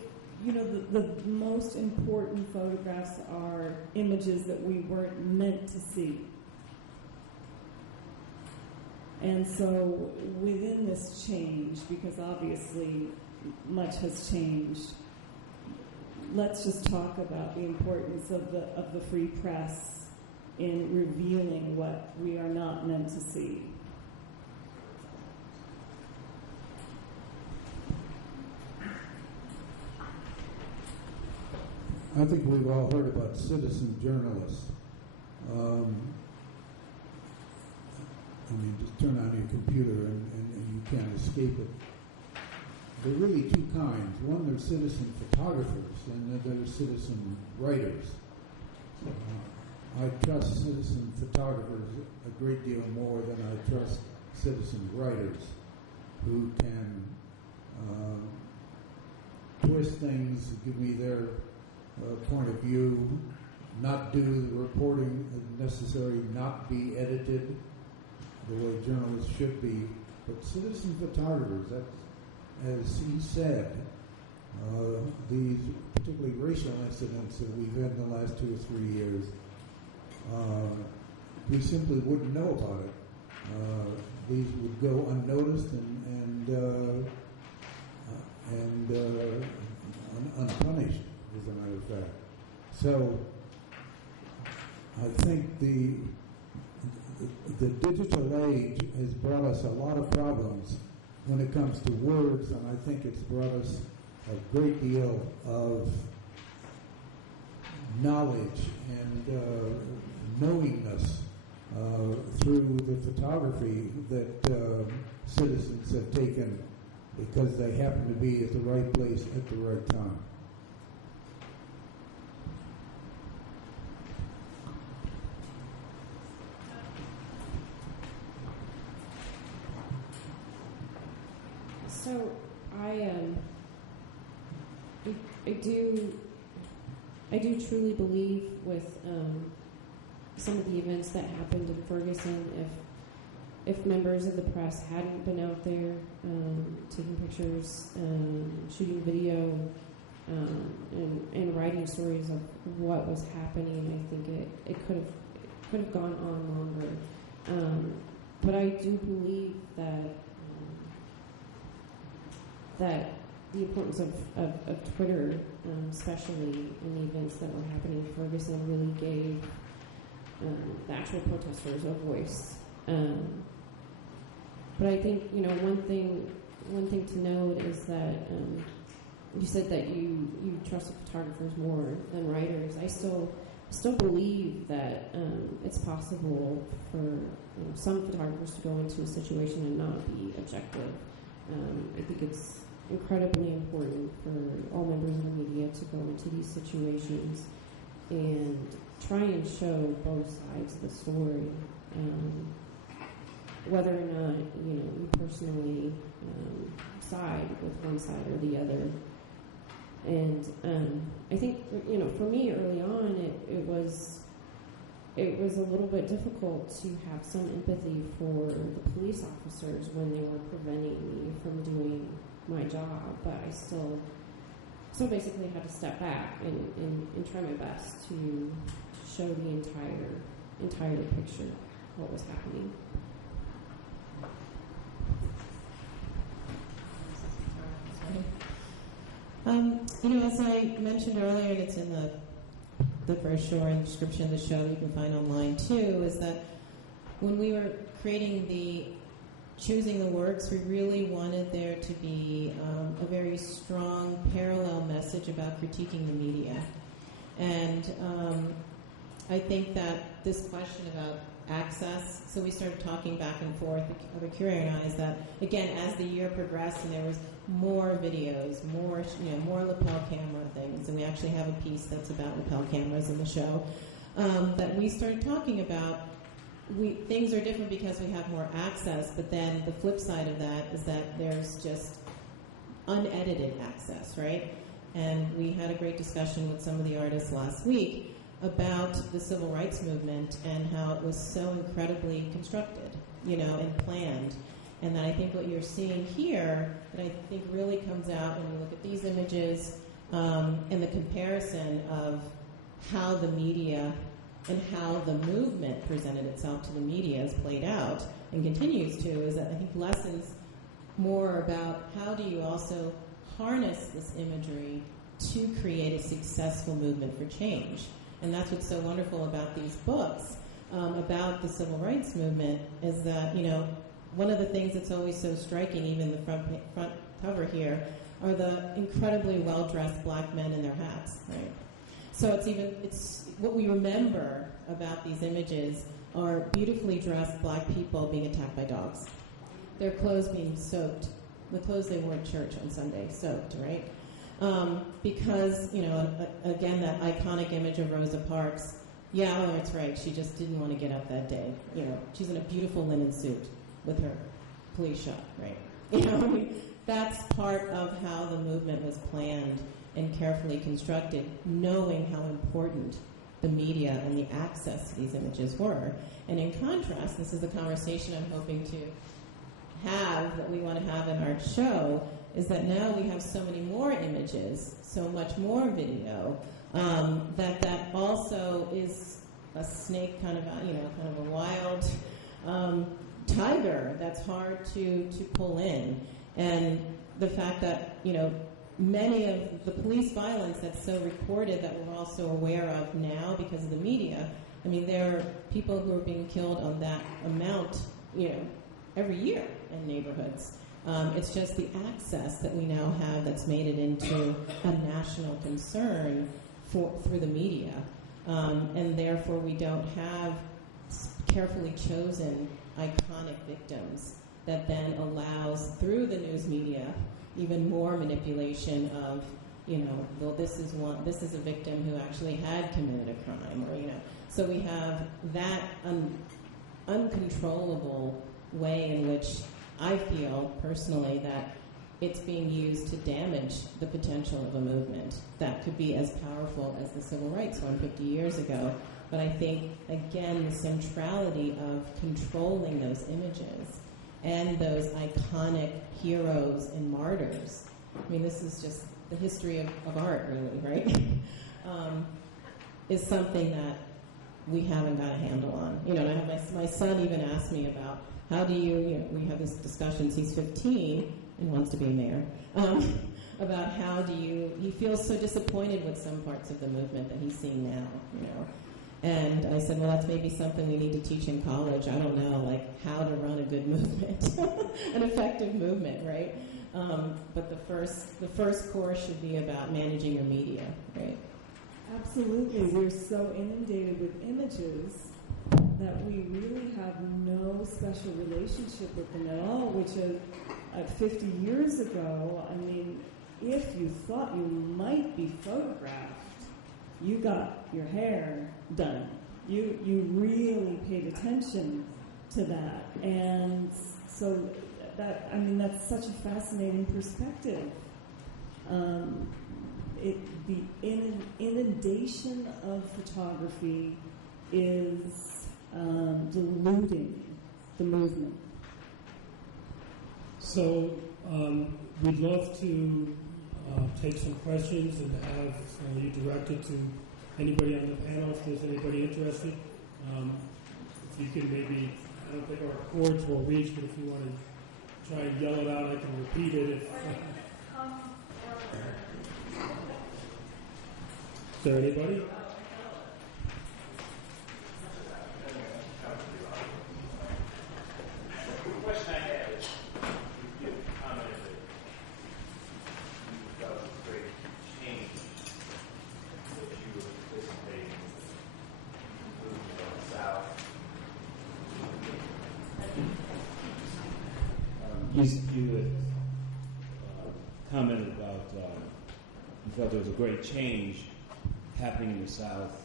the most important photographs are images that we weren't meant to see. And so within this change, because obviously much has changed, let's just talk about the importance of the free press in revealing what we are not meant to see. I think we've all heard about citizen journalists. Just turn on your computer and you can't escape it. There are really two kinds. One, there's citizen photographers, and then there's citizen writers. I trust citizen photographers a great deal more than I trust citizen writers who can twist things, give me their point of view, not do the reporting necessary, not be edited the way journalists should be. But citizen photographers, as he said, these particularly racial incidents that we've had in the last 2 or 3 years, we simply wouldn't know about it. These would go unnoticed and unpunished, as a matter of fact. So I think the digital age has brought us a lot of problems when it comes to words, and I think it's brought us a great deal of knowledge and knowingness through the photography that citizens have taken because they happen to be at the right place at the right time. So I do truly believe with some of the events that happened in Ferguson, if members of the press hadn't been out there taking pictures, shooting video, and writing stories of what was happening, I think it could have gone on longer. But I do believe that the importance of Twitter, especially in the events that were happening in Ferguson, really gave the actual protesters a voice. But I think, one thing to note is that you said that you trust photographers more than writers. I still believe that it's possible for some photographers to go into a situation and not be objective. I think it's incredibly important for all members of the media to go into these situations and try and show both sides of the story, whether or not you personally side with one side or the other. And I think for me early on it was a little bit difficult to have some empathy for the police officers when they were preventing me from doing my job, but I still basically had to step back and try my best to show the entire picture of what was happening. As I mentioned earlier, and it's in the brochure and description of the show that you can find online too, is that when we were choosing the works, we really wanted there to be a very strong parallel message about critiquing the media. And I think that this question about access, so we started talking back and forth, the curator and I, is that, again, as the year progressed and there was more videos, more lapel camera things, and we actually have a piece that's about lapel cameras in the show, that we started talking about things are different because we have more access, but then the flip side of that is that there's just unedited access, right? And we had a great discussion with some of the artists last week about the civil rights movement and how it was so incredibly constructed, and planned. And that I think what you're seeing here, that I think really comes out when you look at these images and the comparison of how the media and how the movement presented itself to the media has played out and continues to, is that I think lessons more about how do you also harness this imagery to create a successful movement for change. And that's what's so wonderful about these books, about the civil rights movement, is that, one of the things that's always so striking, even the front cover here, are the incredibly well-dressed black men in their hats, right? So it's what we remember about these images are beautifully dressed black people being attacked by dogs. Their clothes being soaked, the clothes they wore at church on Sunday, soaked, right? Because, again, that iconic image of Rosa Parks, that's right, she just didn't want to get up that day. She's in a beautiful linen suit with her police shot, right? That's part of how the movement was planned and carefully constructed, knowing how important the media and the access to these images were. And in contrast, this is the conversation I'm hoping to have, that we want to have in our show, is that now we have so many more images, so much more video, that also is a snake, kind of a wild tiger that's hard to pull in. And the fact that, many of the police violence that's so reported that we're also aware of now because of the media, there are people who are being killed on that amount, every year in neighborhoods. It's just the access that we now have that's made it into a national concern through the media. And therefore we don't have carefully chosen iconic victims that then allows, through the news media, even more manipulation of, well, this is a victim who actually had committed a crime, or, So we have that uncontrollable way in which I feel personally that it's being used to damage the potential of a movement that could be as powerful as the civil rights one 50 years ago. But I think, again, the centrality of controlling those images and those iconic heroes and martyrs. This is just the history of art, really, right? Is something that we haven't got a handle on. And I have my son even asked me about how do you, we have this discussion, he's 15 and wants to be a mayor, about how do you, he feels so disappointed with some parts of the movement that he's seeing now, And I said, well, that's maybe something we need to teach in college. I don't know, like how to run a good movement, an effective movement, right? But the first course should be about managing your media, right? Absolutely. We're so inundated with images that we really have no special relationship with them at all, which is 50 years ago, if you thought you might be photographed, you got your hair done. You really paid attention to that. And so that's such a fascinating perspective. The inundation of photography is diluting the movement. So we'd love to take some questions and have you directed to anybody on the panel if there's anybody interested. If you can maybe, I don't think our chords will reach, but if you want to try and yell it out, I can repeat it. Is there anybody? You had commented about you felt there was a great change happening in the South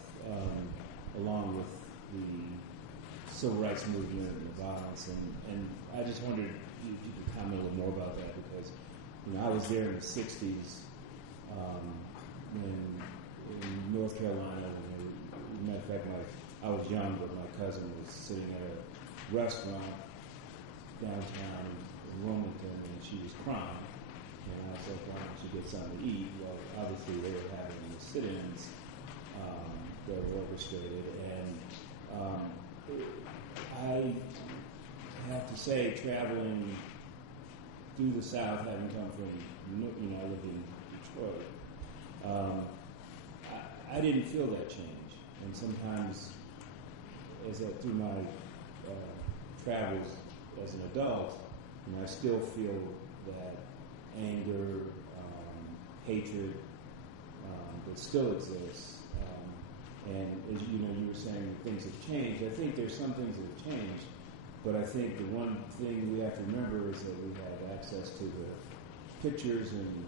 along with the civil rights movement and the violence, and I just wondered if you could comment a little more about that, because I was there in the 60s when in North Carolina. As a matter of fact, I was young, but my cousin was sitting at a restaurant downtown Wilmington, and she was crying. And I was like, why don't you get something to eat? Well, obviously they were having the sit-ins that were orchestrated. And I have to say, traveling through the South, having come from, I live in Detroit, I didn't feel that change. And sometimes, through my travels as an adult, I still feel that anger, hatred that still exists. And as you were saying, things have changed. I think there's some things that have changed, but I think the one thing we have to remember is that we have access to the pictures and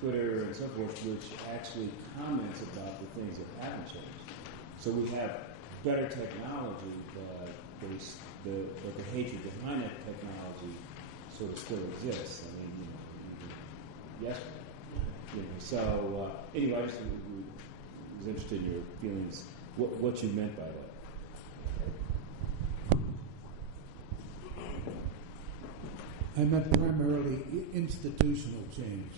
Twitter and so forth, which actually comments about the things that haven't changed. So we have better technology, but the hatred behind that technology sort of still exists. I mean, yesterday. So anyway, I just was interested in your feelings, what you meant by that. I meant primarily institutional change.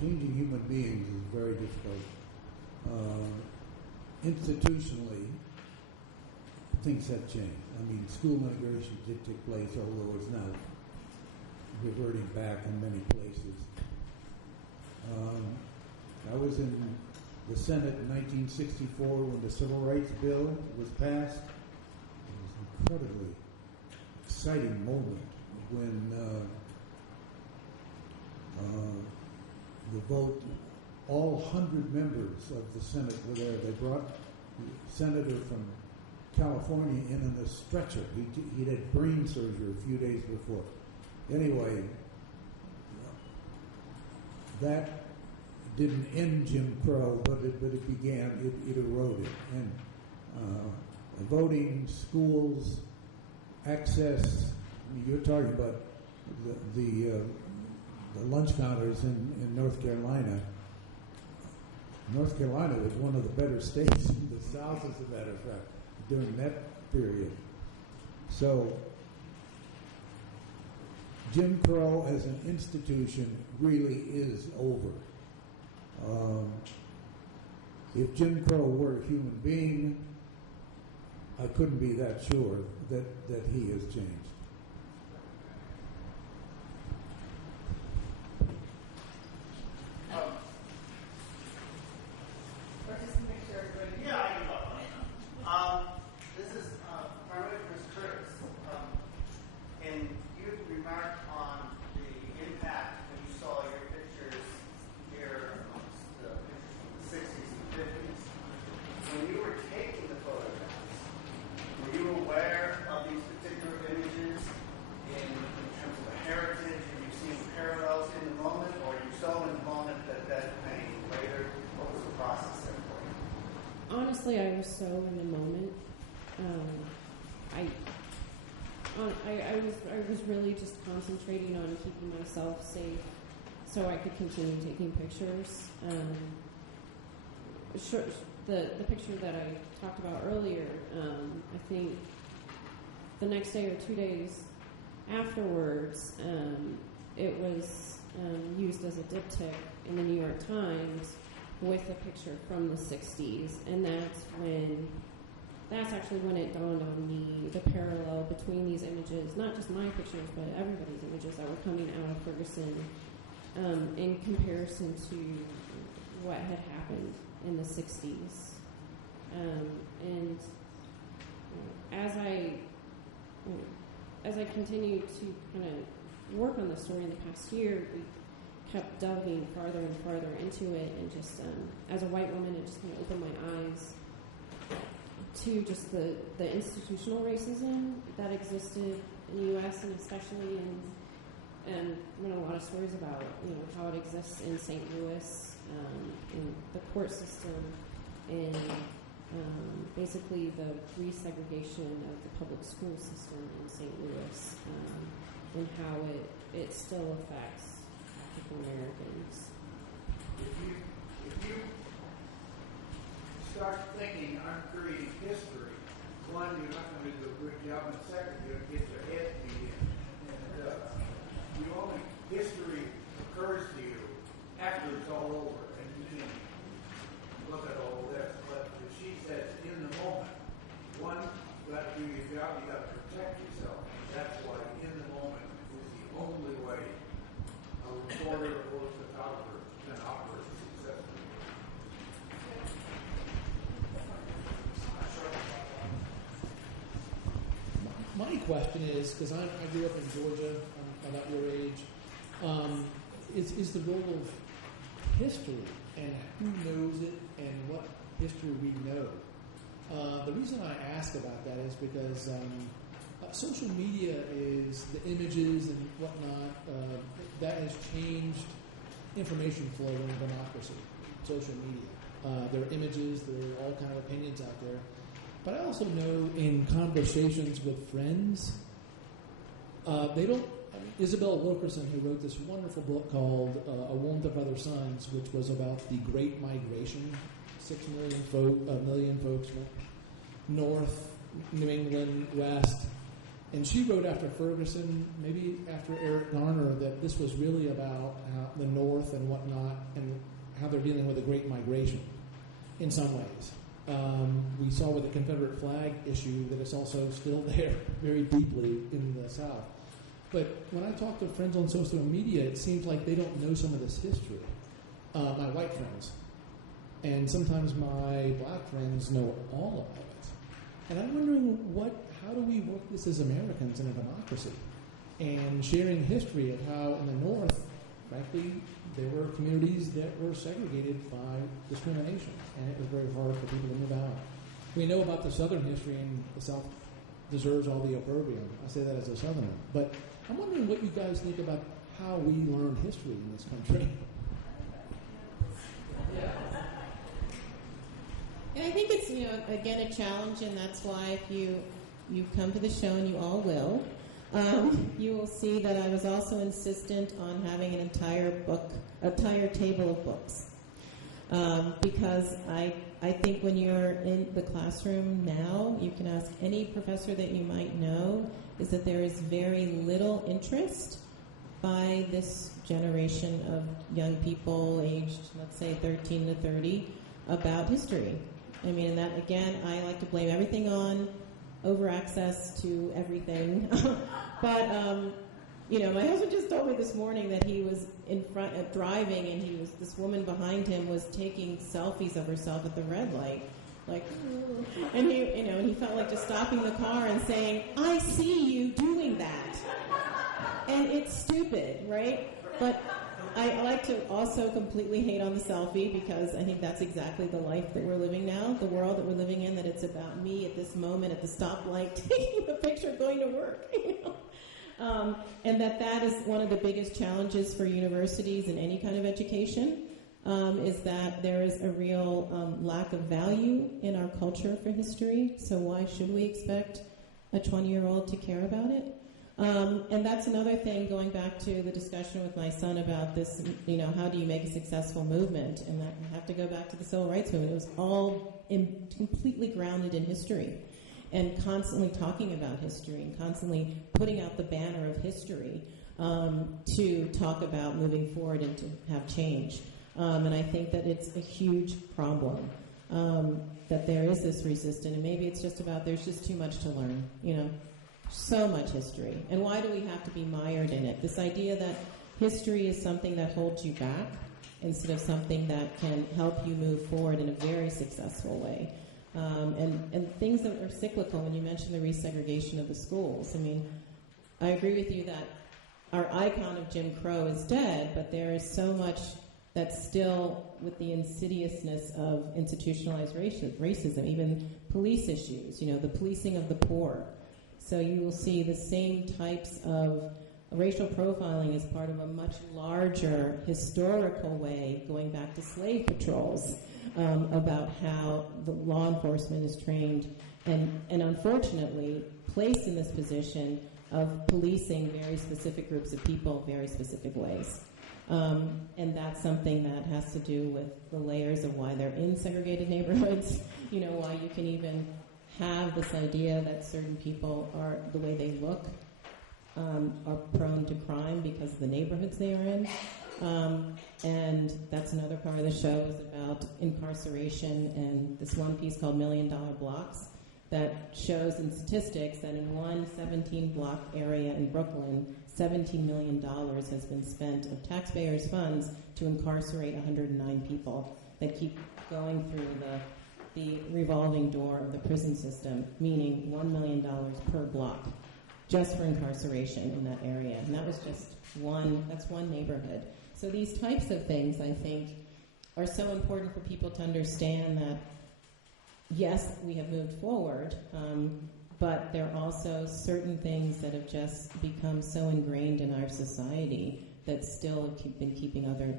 Changing human beings is very difficult. Institutionally, things have changed. I mean, school integration did take place, although it's now reverting back in many places. I was in the Senate in 1964 when the Civil Rights Bill was passed. It was an incredibly exciting moment when the vote, all 100 members of the Senate were there. They brought the senator from California in a stretcher. He'd had brain surgery a few days before. Anyway, that didn't end Jim Crow, but it began, it eroded. And voting, schools, access, you're talking about the lunch counters in North Carolina. North Carolina was one of the better states in the South, as a matter of fact, during that period. So Jim Crow as an institution really is over. If Jim Crow were a human being, I couldn't be that sure that he has changed. This is primarily Chris Curtis. And you remarked on the impact when you saw your pictures here amongst the pictures from the 60s and 50s. When you were taking the photographs, were you aware of these particular images in terms of the heritage? Have you seen parallels in the moment, or you saw in the moment that came later? What was the process there for you? Honestly, I was so in the moment. I was really just concentrating on keeping myself safe so I could continue taking pictures. The picture that I talked about earlier, I think the next day or 2 days afterwards, it was used as a diptych in the New York Times with a picture from the 60s, and that's actually when it dawned on me, the parallel between these images, not just my pictures, but everybody's images that were coming out of Ferguson, in comparison to what had happened in the 60s. And as I continued to kind of work on the story in the past year, we kept delving farther and farther into it, and just as a white woman, it just kind of opened my eyes to just the institutional racism that existed in the U.S. and especially in a lot of stories about how it exists in St. Louis, in the court system, and basically the resegregation of the public school system in St. Louis, and how it still affects African Americans. If you start thinking I'm creating history, one, you're not going to do a good job, and second, you'll get your head beat in. And history occurs to you after it's all over, and got to do your job. You got to protect yourself. That's why, in the moment, is the only way a reporter or a photographer can operate successfully. My question is, because I grew up in Georgia, I'm about your age, is the role of history and who knows it and what history we know. The reason I ask about that is because social media is the images and whatnot that has changed information flow in democracy. Social media, there are images, there are all kind of opinions out there. But I also know in conversations with friends, they don't. Isabel Wilkerson, who wrote this wonderful book called A Woman of Other Sons, which was about the Great Migration. 6 million folks went north, New England, west. And she wrote after Ferguson, maybe after Eric Garner, that this was really about the North and whatnot and how they're dealing with the Great Migration in some ways. We saw with the Confederate flag issue that it's also still there very deeply in the South. But when I talk to friends on social media, it seems like they don't know some of this history. My white friends. And sometimes my black friends know all of it. And I'm wondering how do we work this as Americans in a democracy? And sharing history of how in the North, frankly, there were communities that were segregated by discrimination. And it was very hard for people to move out. We know about the Southern history, and the South deserves all the opprobrium. I say that as a Southerner. But I'm wondering what you guys think about how we learn history in this country. And I think it's, again, a challenge, and that's why if you come to the show, and you all will, you will see that I was also insistent on having an entire table of books. Because I think when you're in the classroom now, you can ask any professor that you might know, is that there is very little interest by this generation of young people aged, let's say, 13 to 30, about history. I mean, and that, again, I like to blame everything on over-access to everything. But, my husband just told me this morning that he was in front of driving, and this woman behind him was taking selfies of herself at the red light. And he felt like just stopping the car and saying, "I see you doing that." And it's stupid, right? But I like to also completely hate on the selfie, because I think that's exactly the life that we're living now, the world that we're living in, that it's about me at this moment at the stoplight taking a picture going to work. And that is one of the biggest challenges for universities and any kind of education, is that there is a real lack of value in our culture for history. So why should we expect a 20-year-old to care about it? And that's another thing, going back to the discussion with my son about this, how do you make a successful movement? And I have to go back to the civil rights movement. It was all completely grounded in history, and constantly talking about history, and constantly putting out the banner of history to talk about moving forward and to have change. And I think that it's a huge problem that there is this resistance, and maybe it's just about there's just too much to learn, so much history. And why do we have to be mired in it? This idea that history is something that holds you back instead of something that can help you move forward in a very successful way. And things that are cyclical, when you mentioned the resegregation of the schools. I mean, I agree with you that our icon of Jim Crow is dead, but there is so much that's still with the insidiousness of institutionalized racism, even police issues, the policing of the poor. So you will see the same types of racial profiling as part of a much larger historical way, going back to slave patrols, about how the law enforcement is trained and unfortunately placed in this position of policing very specific groups of people very specific ways. And that's something that has to do with the layers of why they're in segregated neighborhoods, why you can even have this idea that certain people are, the way they look, are prone to crime because of the neighborhoods they are in. And that's another part of the show, is about incarceration, and this one piece called $1 Million Blocks that shows in statistics that in one 17-block area in Brooklyn, $17 million has been spent of taxpayers' funds to incarcerate 109 people that keep going through the revolving door of the prison system, meaning $1 million per block, just for incarceration in that area. And that was just that's one neighborhood. So these types of things, I think, are so important for people to understand that, yes, we have moved forward, but there are also certain things that have just become so ingrained in our society that still been keeping other,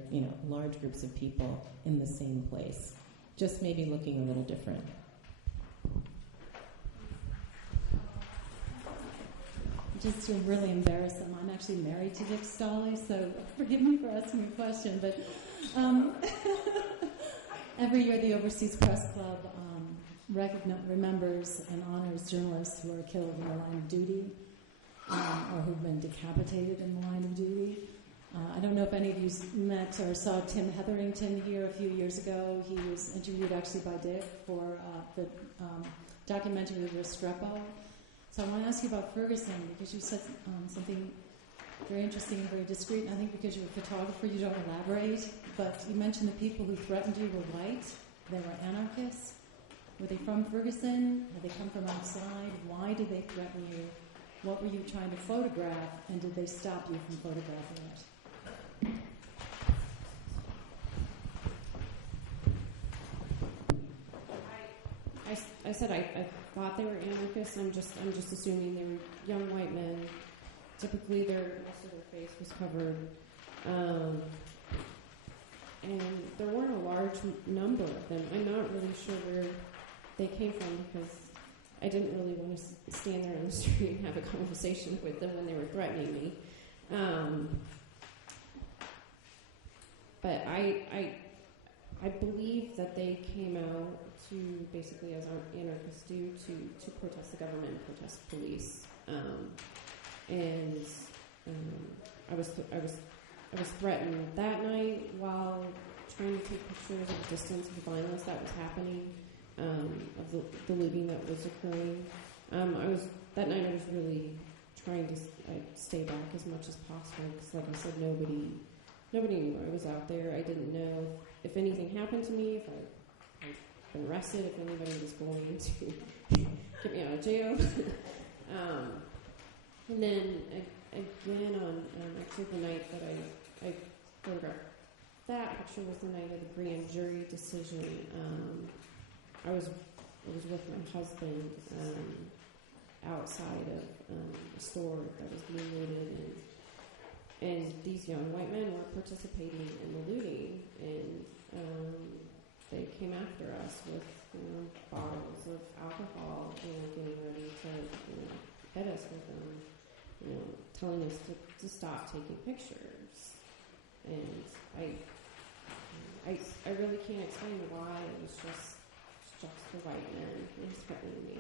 large groups of people in the same place, just maybe looking a little different. Just to really embarrass them, I'm actually married to Dick Stolley, so forgive me for asking a question, but every year the Overseas Press Club remembers and honors journalists who are killed in the line of duty or who've been decapitated in the line of duty. I don't know if any of you met or saw Tim Hetherington here a few years ago. He was interviewed actually by Dick for the documentary Restrepo. So I want to ask you about Ferguson, because you said something very interesting and very discreet, and I think because you're a photographer you don't elaborate, but you mentioned the people who threatened you were white, they were anarchists. Were they from Ferguson? Had they come from outside? Why did they threaten you? What were you trying to photograph, and did they stop you from photographing it? I said I thought they were anarchists. I'm just assuming they were young white men. Typically, most of their face was covered, and there weren't a large number of them. I'm not really sure where they came from because I didn't really want to stand there on the street and have a conversation with them when they were threatening me. But I believe that they came out to basically, as anarchists do, to protest the government and protest police. I was threatened that night while trying to take pictures of the distance of the violence that was happening, of the looting that was occurring. That night I was really trying to stay back as much as possible because, like I said, nobody knew I was out there. I didn't know if anything happened to me, if I'd been arrested, if anybody was going to get me out of jail. And then again on actually the night that I photographed that picture was the night of the grand jury decision. I was with my husband outside of a store that was being looted, and these young white men were participating in the looting, and they came after us with bottles of alcohol, getting ready to hit us with them, telling us to stop taking pictures. And I really can't explain why it was just the white men threatening me.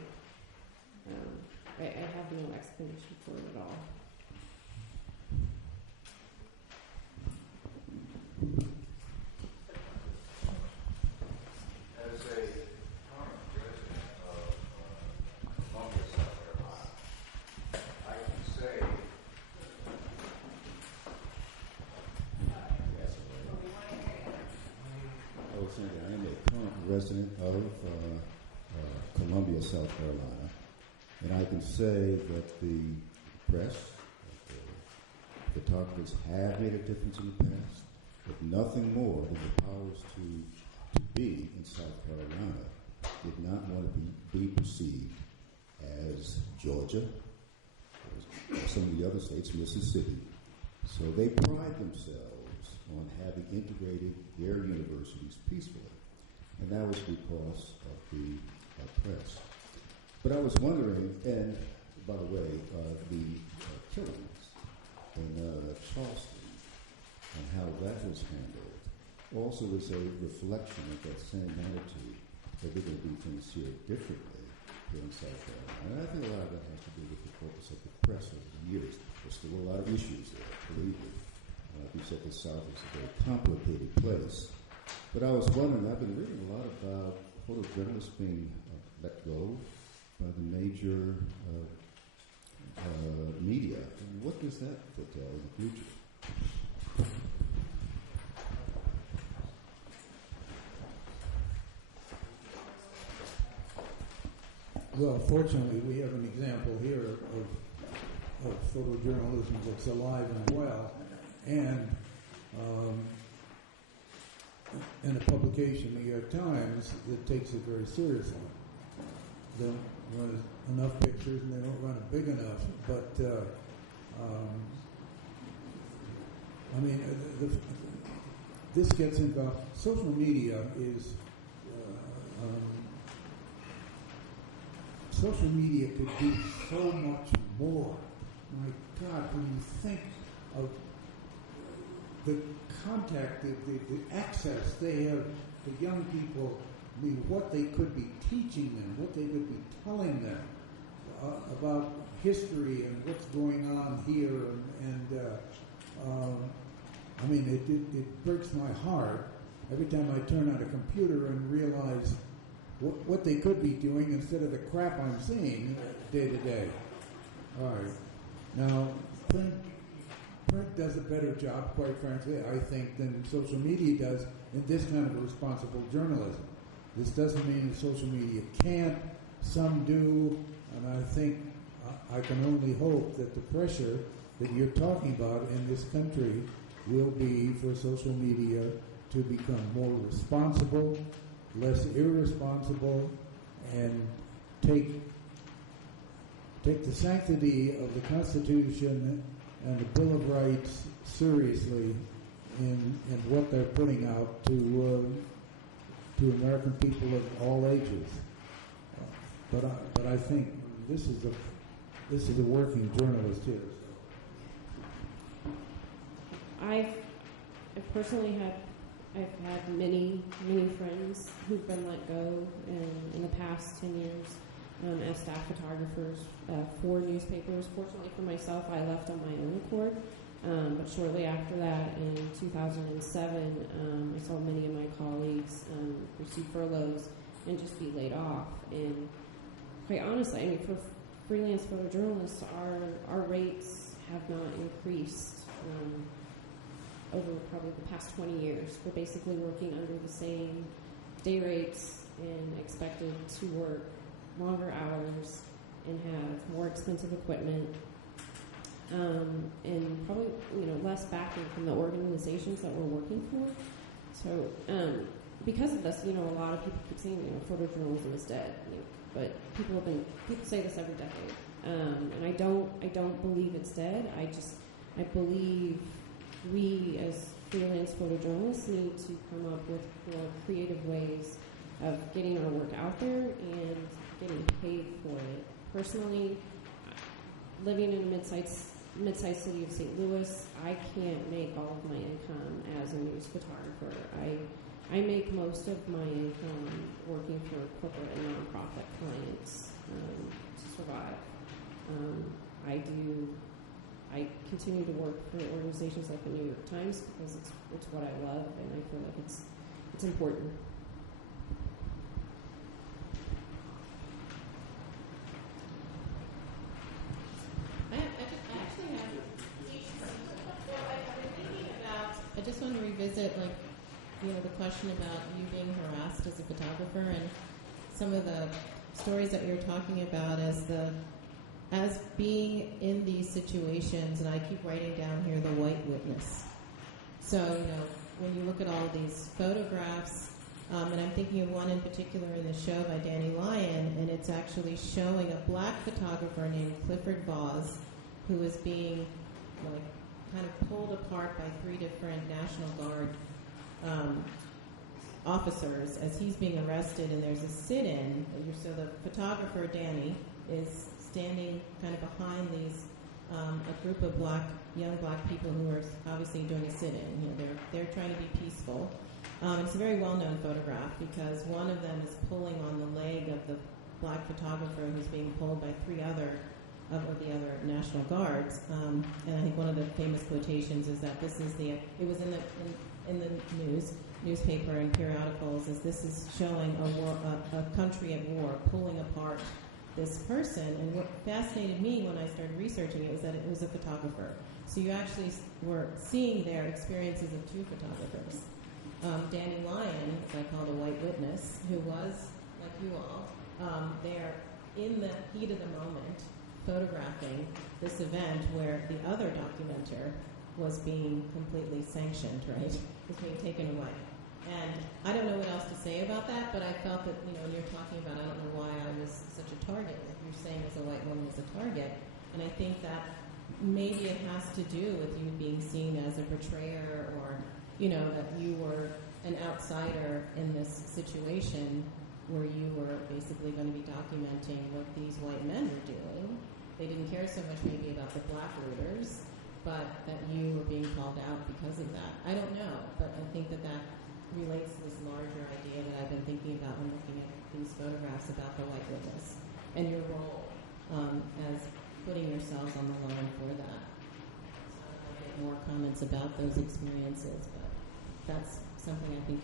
I have no explanation for it at all. As a current resident of Columbia, South Carolina, I can say I am a current resident of Columbia, South Carolina, and I can say that the press, the photographers have made a difference in the past, but nothing more than the powers to be in South Carolina did not want to be perceived as Georgia or some of the other states, Mississippi. So they pride themselves on having integrated their universities peacefully, and that was because of the press. But I was wondering, and by the way, the killings in Charleston and how that was handled also is a reflection of that same attitude that we're going to do things here differently here in South Carolina. And I think a lot of that has to do with the focus of the press over the years. There's still a lot of issues there, believe me. Like you said, the South is a very complicated place. But I was wondering, I've been reading a lot about photojournalists being let go from future media. What does that foretell in the future? Well, fortunately, we have an example here of photojournalism that's alive and well, and a publication, the New York Times, that takes it very seriously. They don't run enough pictures, and they don't run it big enough. But this gets involved. Social media is. Social media could do so much more. My God, when you think of the contact, the access they have to young people, I mean, what they could be teaching them, what they could be telling them about history and what's going on here, it breaks my heart every time I turn on a computer and realize what they could be doing instead of the crap I'm seeing day to day. All right. Now, print does a better job, quite frankly, I think, than social media does in this kind of responsible journalism. This doesn't mean that social media can't. Some do, and I think I can only hope that the pressure that you're talking about in this country will be for social media to become more responsible, less irresponsible, and take the sanctity of the Constitution and the Bill of Rights seriously in what they're putting out to American people of all ages. But I think this is a working journalist here. I've personally I've had many friends who've been let go in the past 10 years as staff photographers for newspapers. Fortunately for myself, I left on my own accord, but shortly after that, in 2007, I saw many of my colleagues receive furloughs and just be laid off. And quite honestly, I mean, for freelance photojournalists, our rates have not increased over probably the past 20 years. We're basically working under the same day rates and expected to work longer hours and have more expensive equipment, and probably less backing from the organizations that we're working for. So because of this, a lot of people keep saying photojournalism is dead, but people say this every decade, and I don't believe it's dead. I believe we as freelance photojournalists need to come up with more creative ways of getting our work out there and getting paid for it. Personally, living in a mid-sized city of St. Louis, I can't make all of my income as a news photographer. I make most of my income working for corporate and nonprofit clients to survive. I continue to work for organizations like the New York Times because it's what I love, and I feel like it's important. I just want to revisit, the question about you being harassed as a photographer and some of the stories that we were talking about as being in these situations, and I keep writing down here the white witness. So, when you look at all these photographs, and I'm thinking of one in particular in the show by Danny Lyon, and it's actually showing a black photographer named Clifford Voss, who is being kind of pulled apart by 3 different National Guard officers as he's being arrested, and there's a sit-in. So the photographer, Danny, is standing kind of behind these a group of young black people who are obviously doing a sit-in. They're trying to be peaceful. It's a very well-known photograph because one of them is pulling on the leg of the black photographer who's being pulled by 3 other of the other National Guards. And I think one of the famous quotations is that this is it was in the newspaper and periodicals, as this is showing a country at war pulling apart this person. And what fascinated me when I started researching it was that it was a photographer. So you actually were seeing their experiences of two photographers. Danny Lyon, as I call the white witness, who was, like you all, there in the heat of the moment, photographing this event where the other documenter was being completely sanctioned, right? Was being taken away. And I don't know what else to say about that, but I felt that, when you're talking about, I don't know why I was such a target, like you're saying as a white woman was a target, and I think that maybe it has to do with you being seen as a betrayer or, that you were an outsider in this situation where you were basically going to be documenting what these white men were doing. They didn't care so much maybe about the black looters, but that you were being called out because of that. I don't know, but I think that relates to this larger idea that I've been thinking about when looking at these photographs about the white witness and your role as putting yourselves on the line for that. So I'll get more comments about those experiences, but that's something I think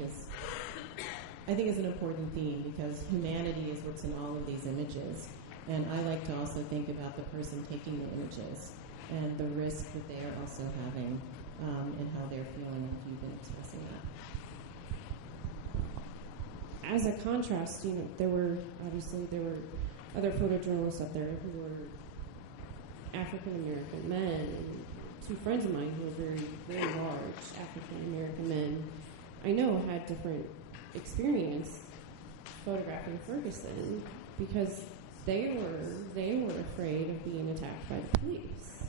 is an important theme, because humanity is what's in all of these images. And I like to also think about the person taking the images and the risk that they are also having and how they're feeling if you've been expressing that. As a contrast, there were other photojournalists up there who were African American men. Two friends of mine who were very, very large African American men, I know had different experience photographing Ferguson because they were afraid of being attacked by the police.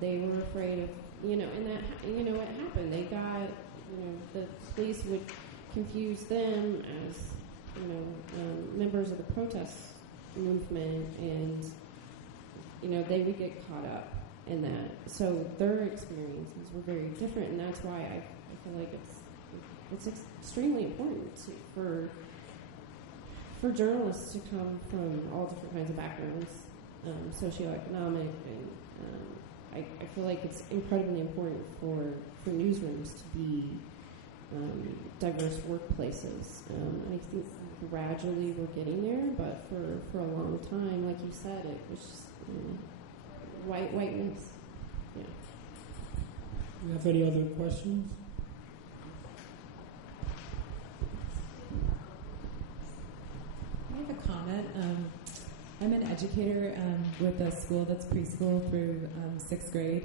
They were afraid of, and that, it happened. They got, the police would confuse them as, members of the protest movement, and, they would get caught up in that. So their experiences were very different, and that's why I feel like it's extremely important for journalists to come from all different kinds of backgrounds, socioeconomic, and I feel like it's incredibly important for newsrooms to be diverse workplaces. I think gradually we're getting there, but for a long time, like you said, it was just whiteness. Yeah. Do you have any other questions? I have a comment. I'm an educator with a school that's preschool through 6th grade,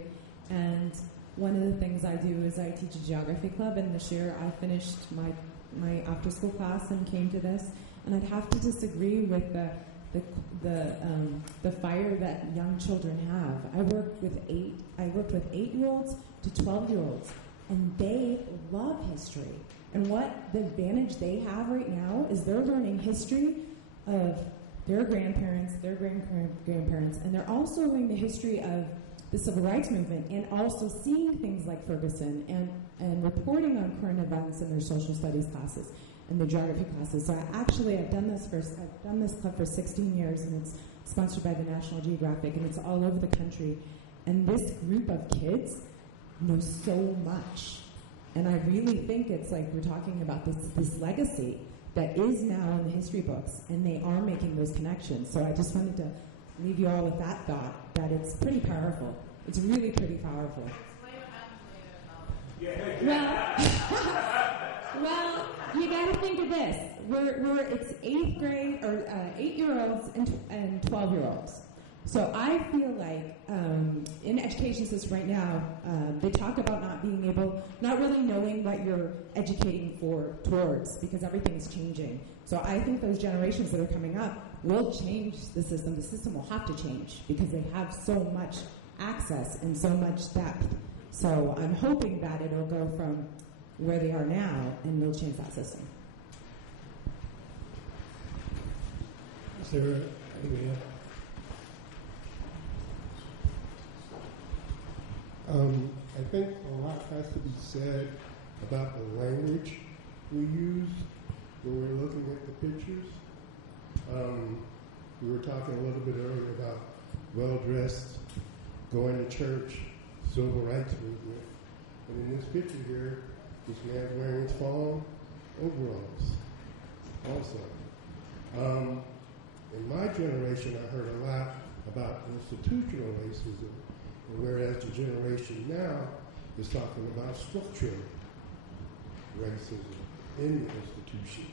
and one of the things I do is I teach a geography club, and this year I finished my after-school class and came to this, and I'd have to disagree with the fire that young children have. I worked with 8-year-olds to 12-year-olds, and they love history. And what the advantage they have right now is they're learning history of their grandparents, their grandparents, and they're also learning the history of the civil rights movement, and also seeing things like Ferguson and reporting on current events in their social studies classes and their geography classes. So I've done this club for 16 years, and it's sponsored by the National Geographic, and it's all over the country. And this group of kids know so much. And I really think it's like we're talking about this legacy that is now in the history books, and they are making those connections. So I just wanted to leave you all with that thought, that it's pretty powerful. It's really pretty powerful. Well, you got to think of this. It's 8th grade, or 8-year-olds and 12-year-olds. So I feel like in education system right now, they talk about not really knowing what you're educating towards, because everything's changing. So I think those generations that are coming up will change the system. The system will have to change because they have so much access and so much depth. So I'm hoping that it'll go from where they are now and they'll change that system. Is there anybody else? I think a lot has to be said about the language we use when we're looking at the pictures. We were talking a little bit earlier about well-dressed, going to church, civil rights movement. And in this picture here, this man's wearing his fall overalls also. In my generation, I heard a lot about institutional racism, whereas the generation now is talking about structural racism in the institution.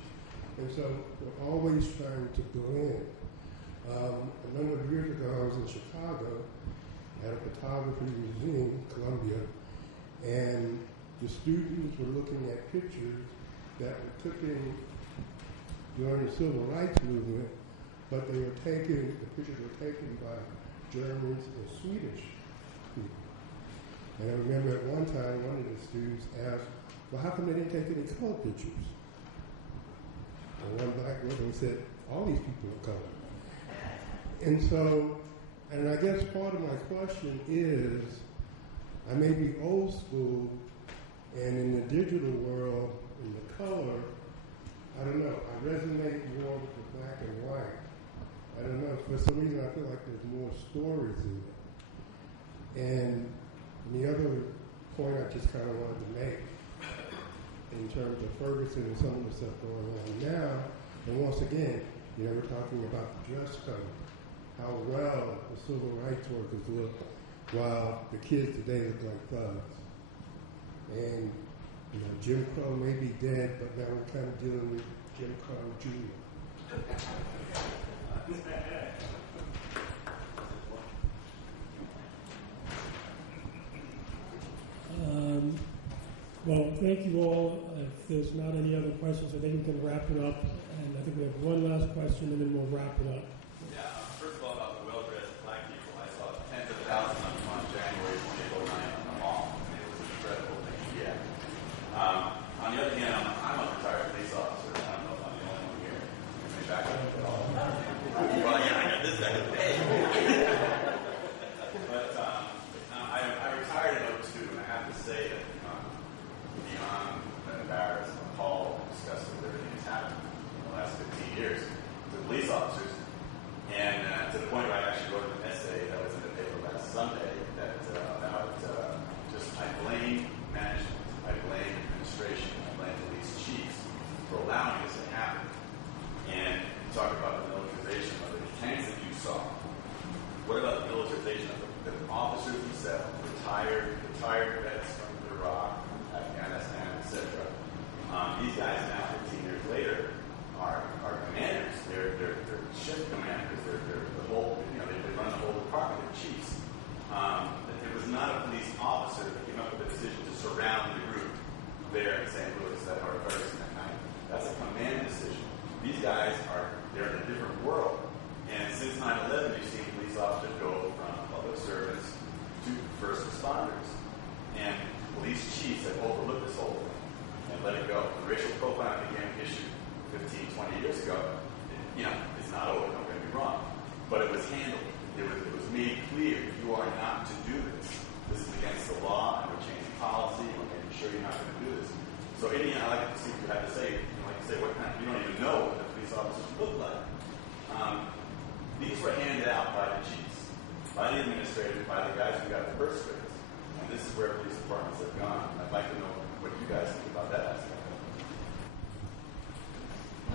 And so we're always trying to blend. A number of years ago, I was in Chicago at a photography museum, Columbia, and the students were looking at pictures that were taken during the civil rights movement, but the pictures were taken by Germans and Swedish people. And I remember at one time, one of the students asked, well, how come they didn't take any color pictures? And one black woman said, all these people are colored. And so, and I guess part of my question is, I may be old school, and in the digital world, in the color, I don't know, I resonate more with the black and white. I don't know, for some reason I feel like there's more stories in it. And the other point I just kind of wanted to make, in terms of Ferguson and some of the stuff going on now, and once again, you know, we're talking about the dress code, how well the civil rights workers look, while the kids today look like thugs. And, you know, Jim Crow may be dead, but now we're kind of dealing with Jim Crow Jr. Well, thank you all. If there's not any other questions, I think we can wrap it up. And I think we have one last question, and then we'll wrap it up. Yeah, first of all, about the well-dressed black people, I saw tens of thousands of them on January 2009 on the mall, and it was an incredible thing to get. On the other hand, I'm a retired police officer. I don't know if I'm the only one here. Let me back up at all. Well, yeah, I got this guy to pay. But I retired in 2002, and I have to say that beyond embarrassed, appalled, disgusted with everything that's happened in the last 15 years to police officers. And to the point where I actually wrote an essay that was in the paper last Sunday that about just I blame management, I blame administration, I blame police chiefs for allowing this to happen. And talk about the militarization of the tanks that you saw. What about the militarization of the officers themselves, retired vets from Iraq, Afghanistan, etc. These guys now, 15 years later, are commanders. They're shift commanders. They're the whole, they run the whole department. They're chiefs. It was not a police officer that came up with the decision to surround the group there in St. Louis that are Ferguson that night. That's a command decision. These guys they're in a different world. And since 9/11, you've seen police officers go from public servants to first responders. And police chiefs have overlooked this whole thing and let it go. The racial profiling began issue 15, 20 years ago. It's not over, don't get me wrong. But it was handled. It was made clear you are not to do this. This is against the law, and we're changing policy, and we're making sure you're not going to do this. So I'd like to see what you have to say. What kind of, you don't even know what the police officers look like. These were handed out by the chiefs, by the administrators, by the guys who got the purse strings. And this is where police departments have gone. I'd like to know what you guys think about that aspect.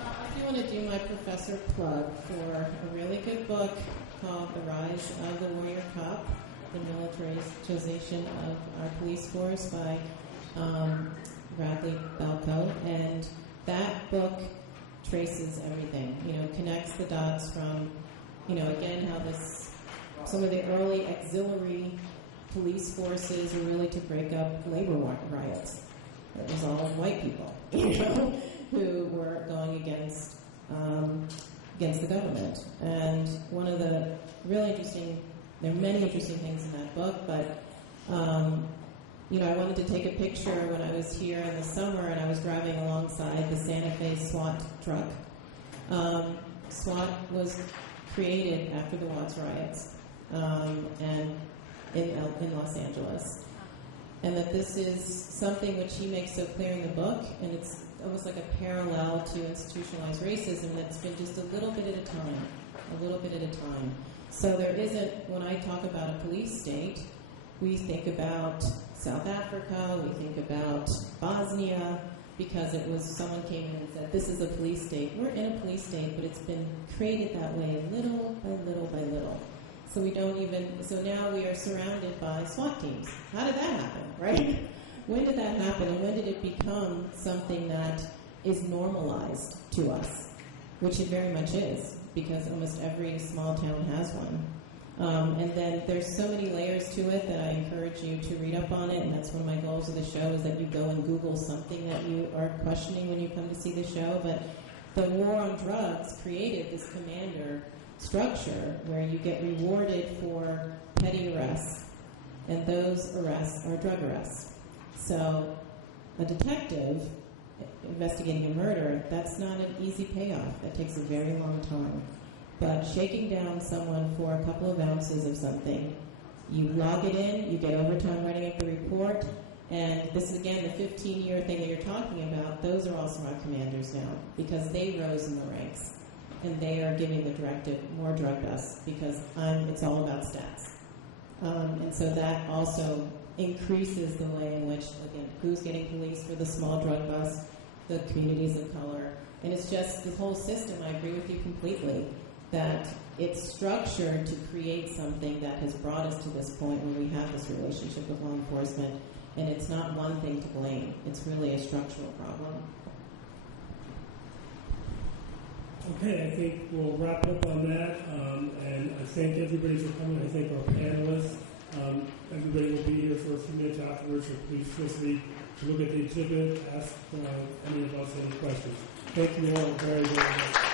I do want to do my professor plug for a really good book called The Rise of the Warrior Cop, The Militarization of Our Police Force by Bradley Balco. And that book traces everything, connects the dots from, again, how some of the early auxiliary police forces were really to break up labor riots. It was all white people, who were going against the government. And one of the really interesting, there are many interesting things in that book, but I wanted to take a picture when I was here in the summer and I was driving alongside the Santa Fe SWAT truck. SWAT was created after the Watts riots and in Los Angeles. And that this is something which he makes so clear in the book, and it's almost like a parallel to institutionalized racism that's been just a little bit at a time. So there isn't, when I talk about a police state, we think about South Africa, we think about Bosnia, because it was someone came in and said, this is a police state. We're in a police state, but it's been created that way little by little by little. So now we are surrounded by SWAT teams. How did that happen, right? When did that happen, and when did it become something that is normalized to us? Which it very much is, because almost every small town has one. And then there's so many layers to it that I encourage you to read up on it, and that's one of my goals of the show, is that you go and Google something that you are questioning when you come to see the show. But the war on drugs created this commander structure where you get rewarded for petty arrests, and those arrests are drug arrests. So a detective investigating a murder, that's not an easy payoff. That takes a very long time. But shaking down someone for a couple of ounces of something, you log it in, you get overtime writing up the report, and this is, again, the 15-year thing that you're talking about. Those are also our commanders now, because they rose in the ranks, and they are giving the directive, more drug busts, because it's all about stats. And so that also increases the way in which, again, who's getting policed for the small drug busts, the communities of color. And it's just the whole system, I agree with you completely, that it's structured to create something that has brought us to this point where we have this relationship with law enforcement, and it's not one thing to blame. It's really a structural problem. Okay, I think we'll wrap up on that, and I thank everybody for coming. I thank our panelists. Everybody will be here for a few minutes afterwards, so please feel free to look at the exhibit, ask any of us any questions. Thank you all very, very much.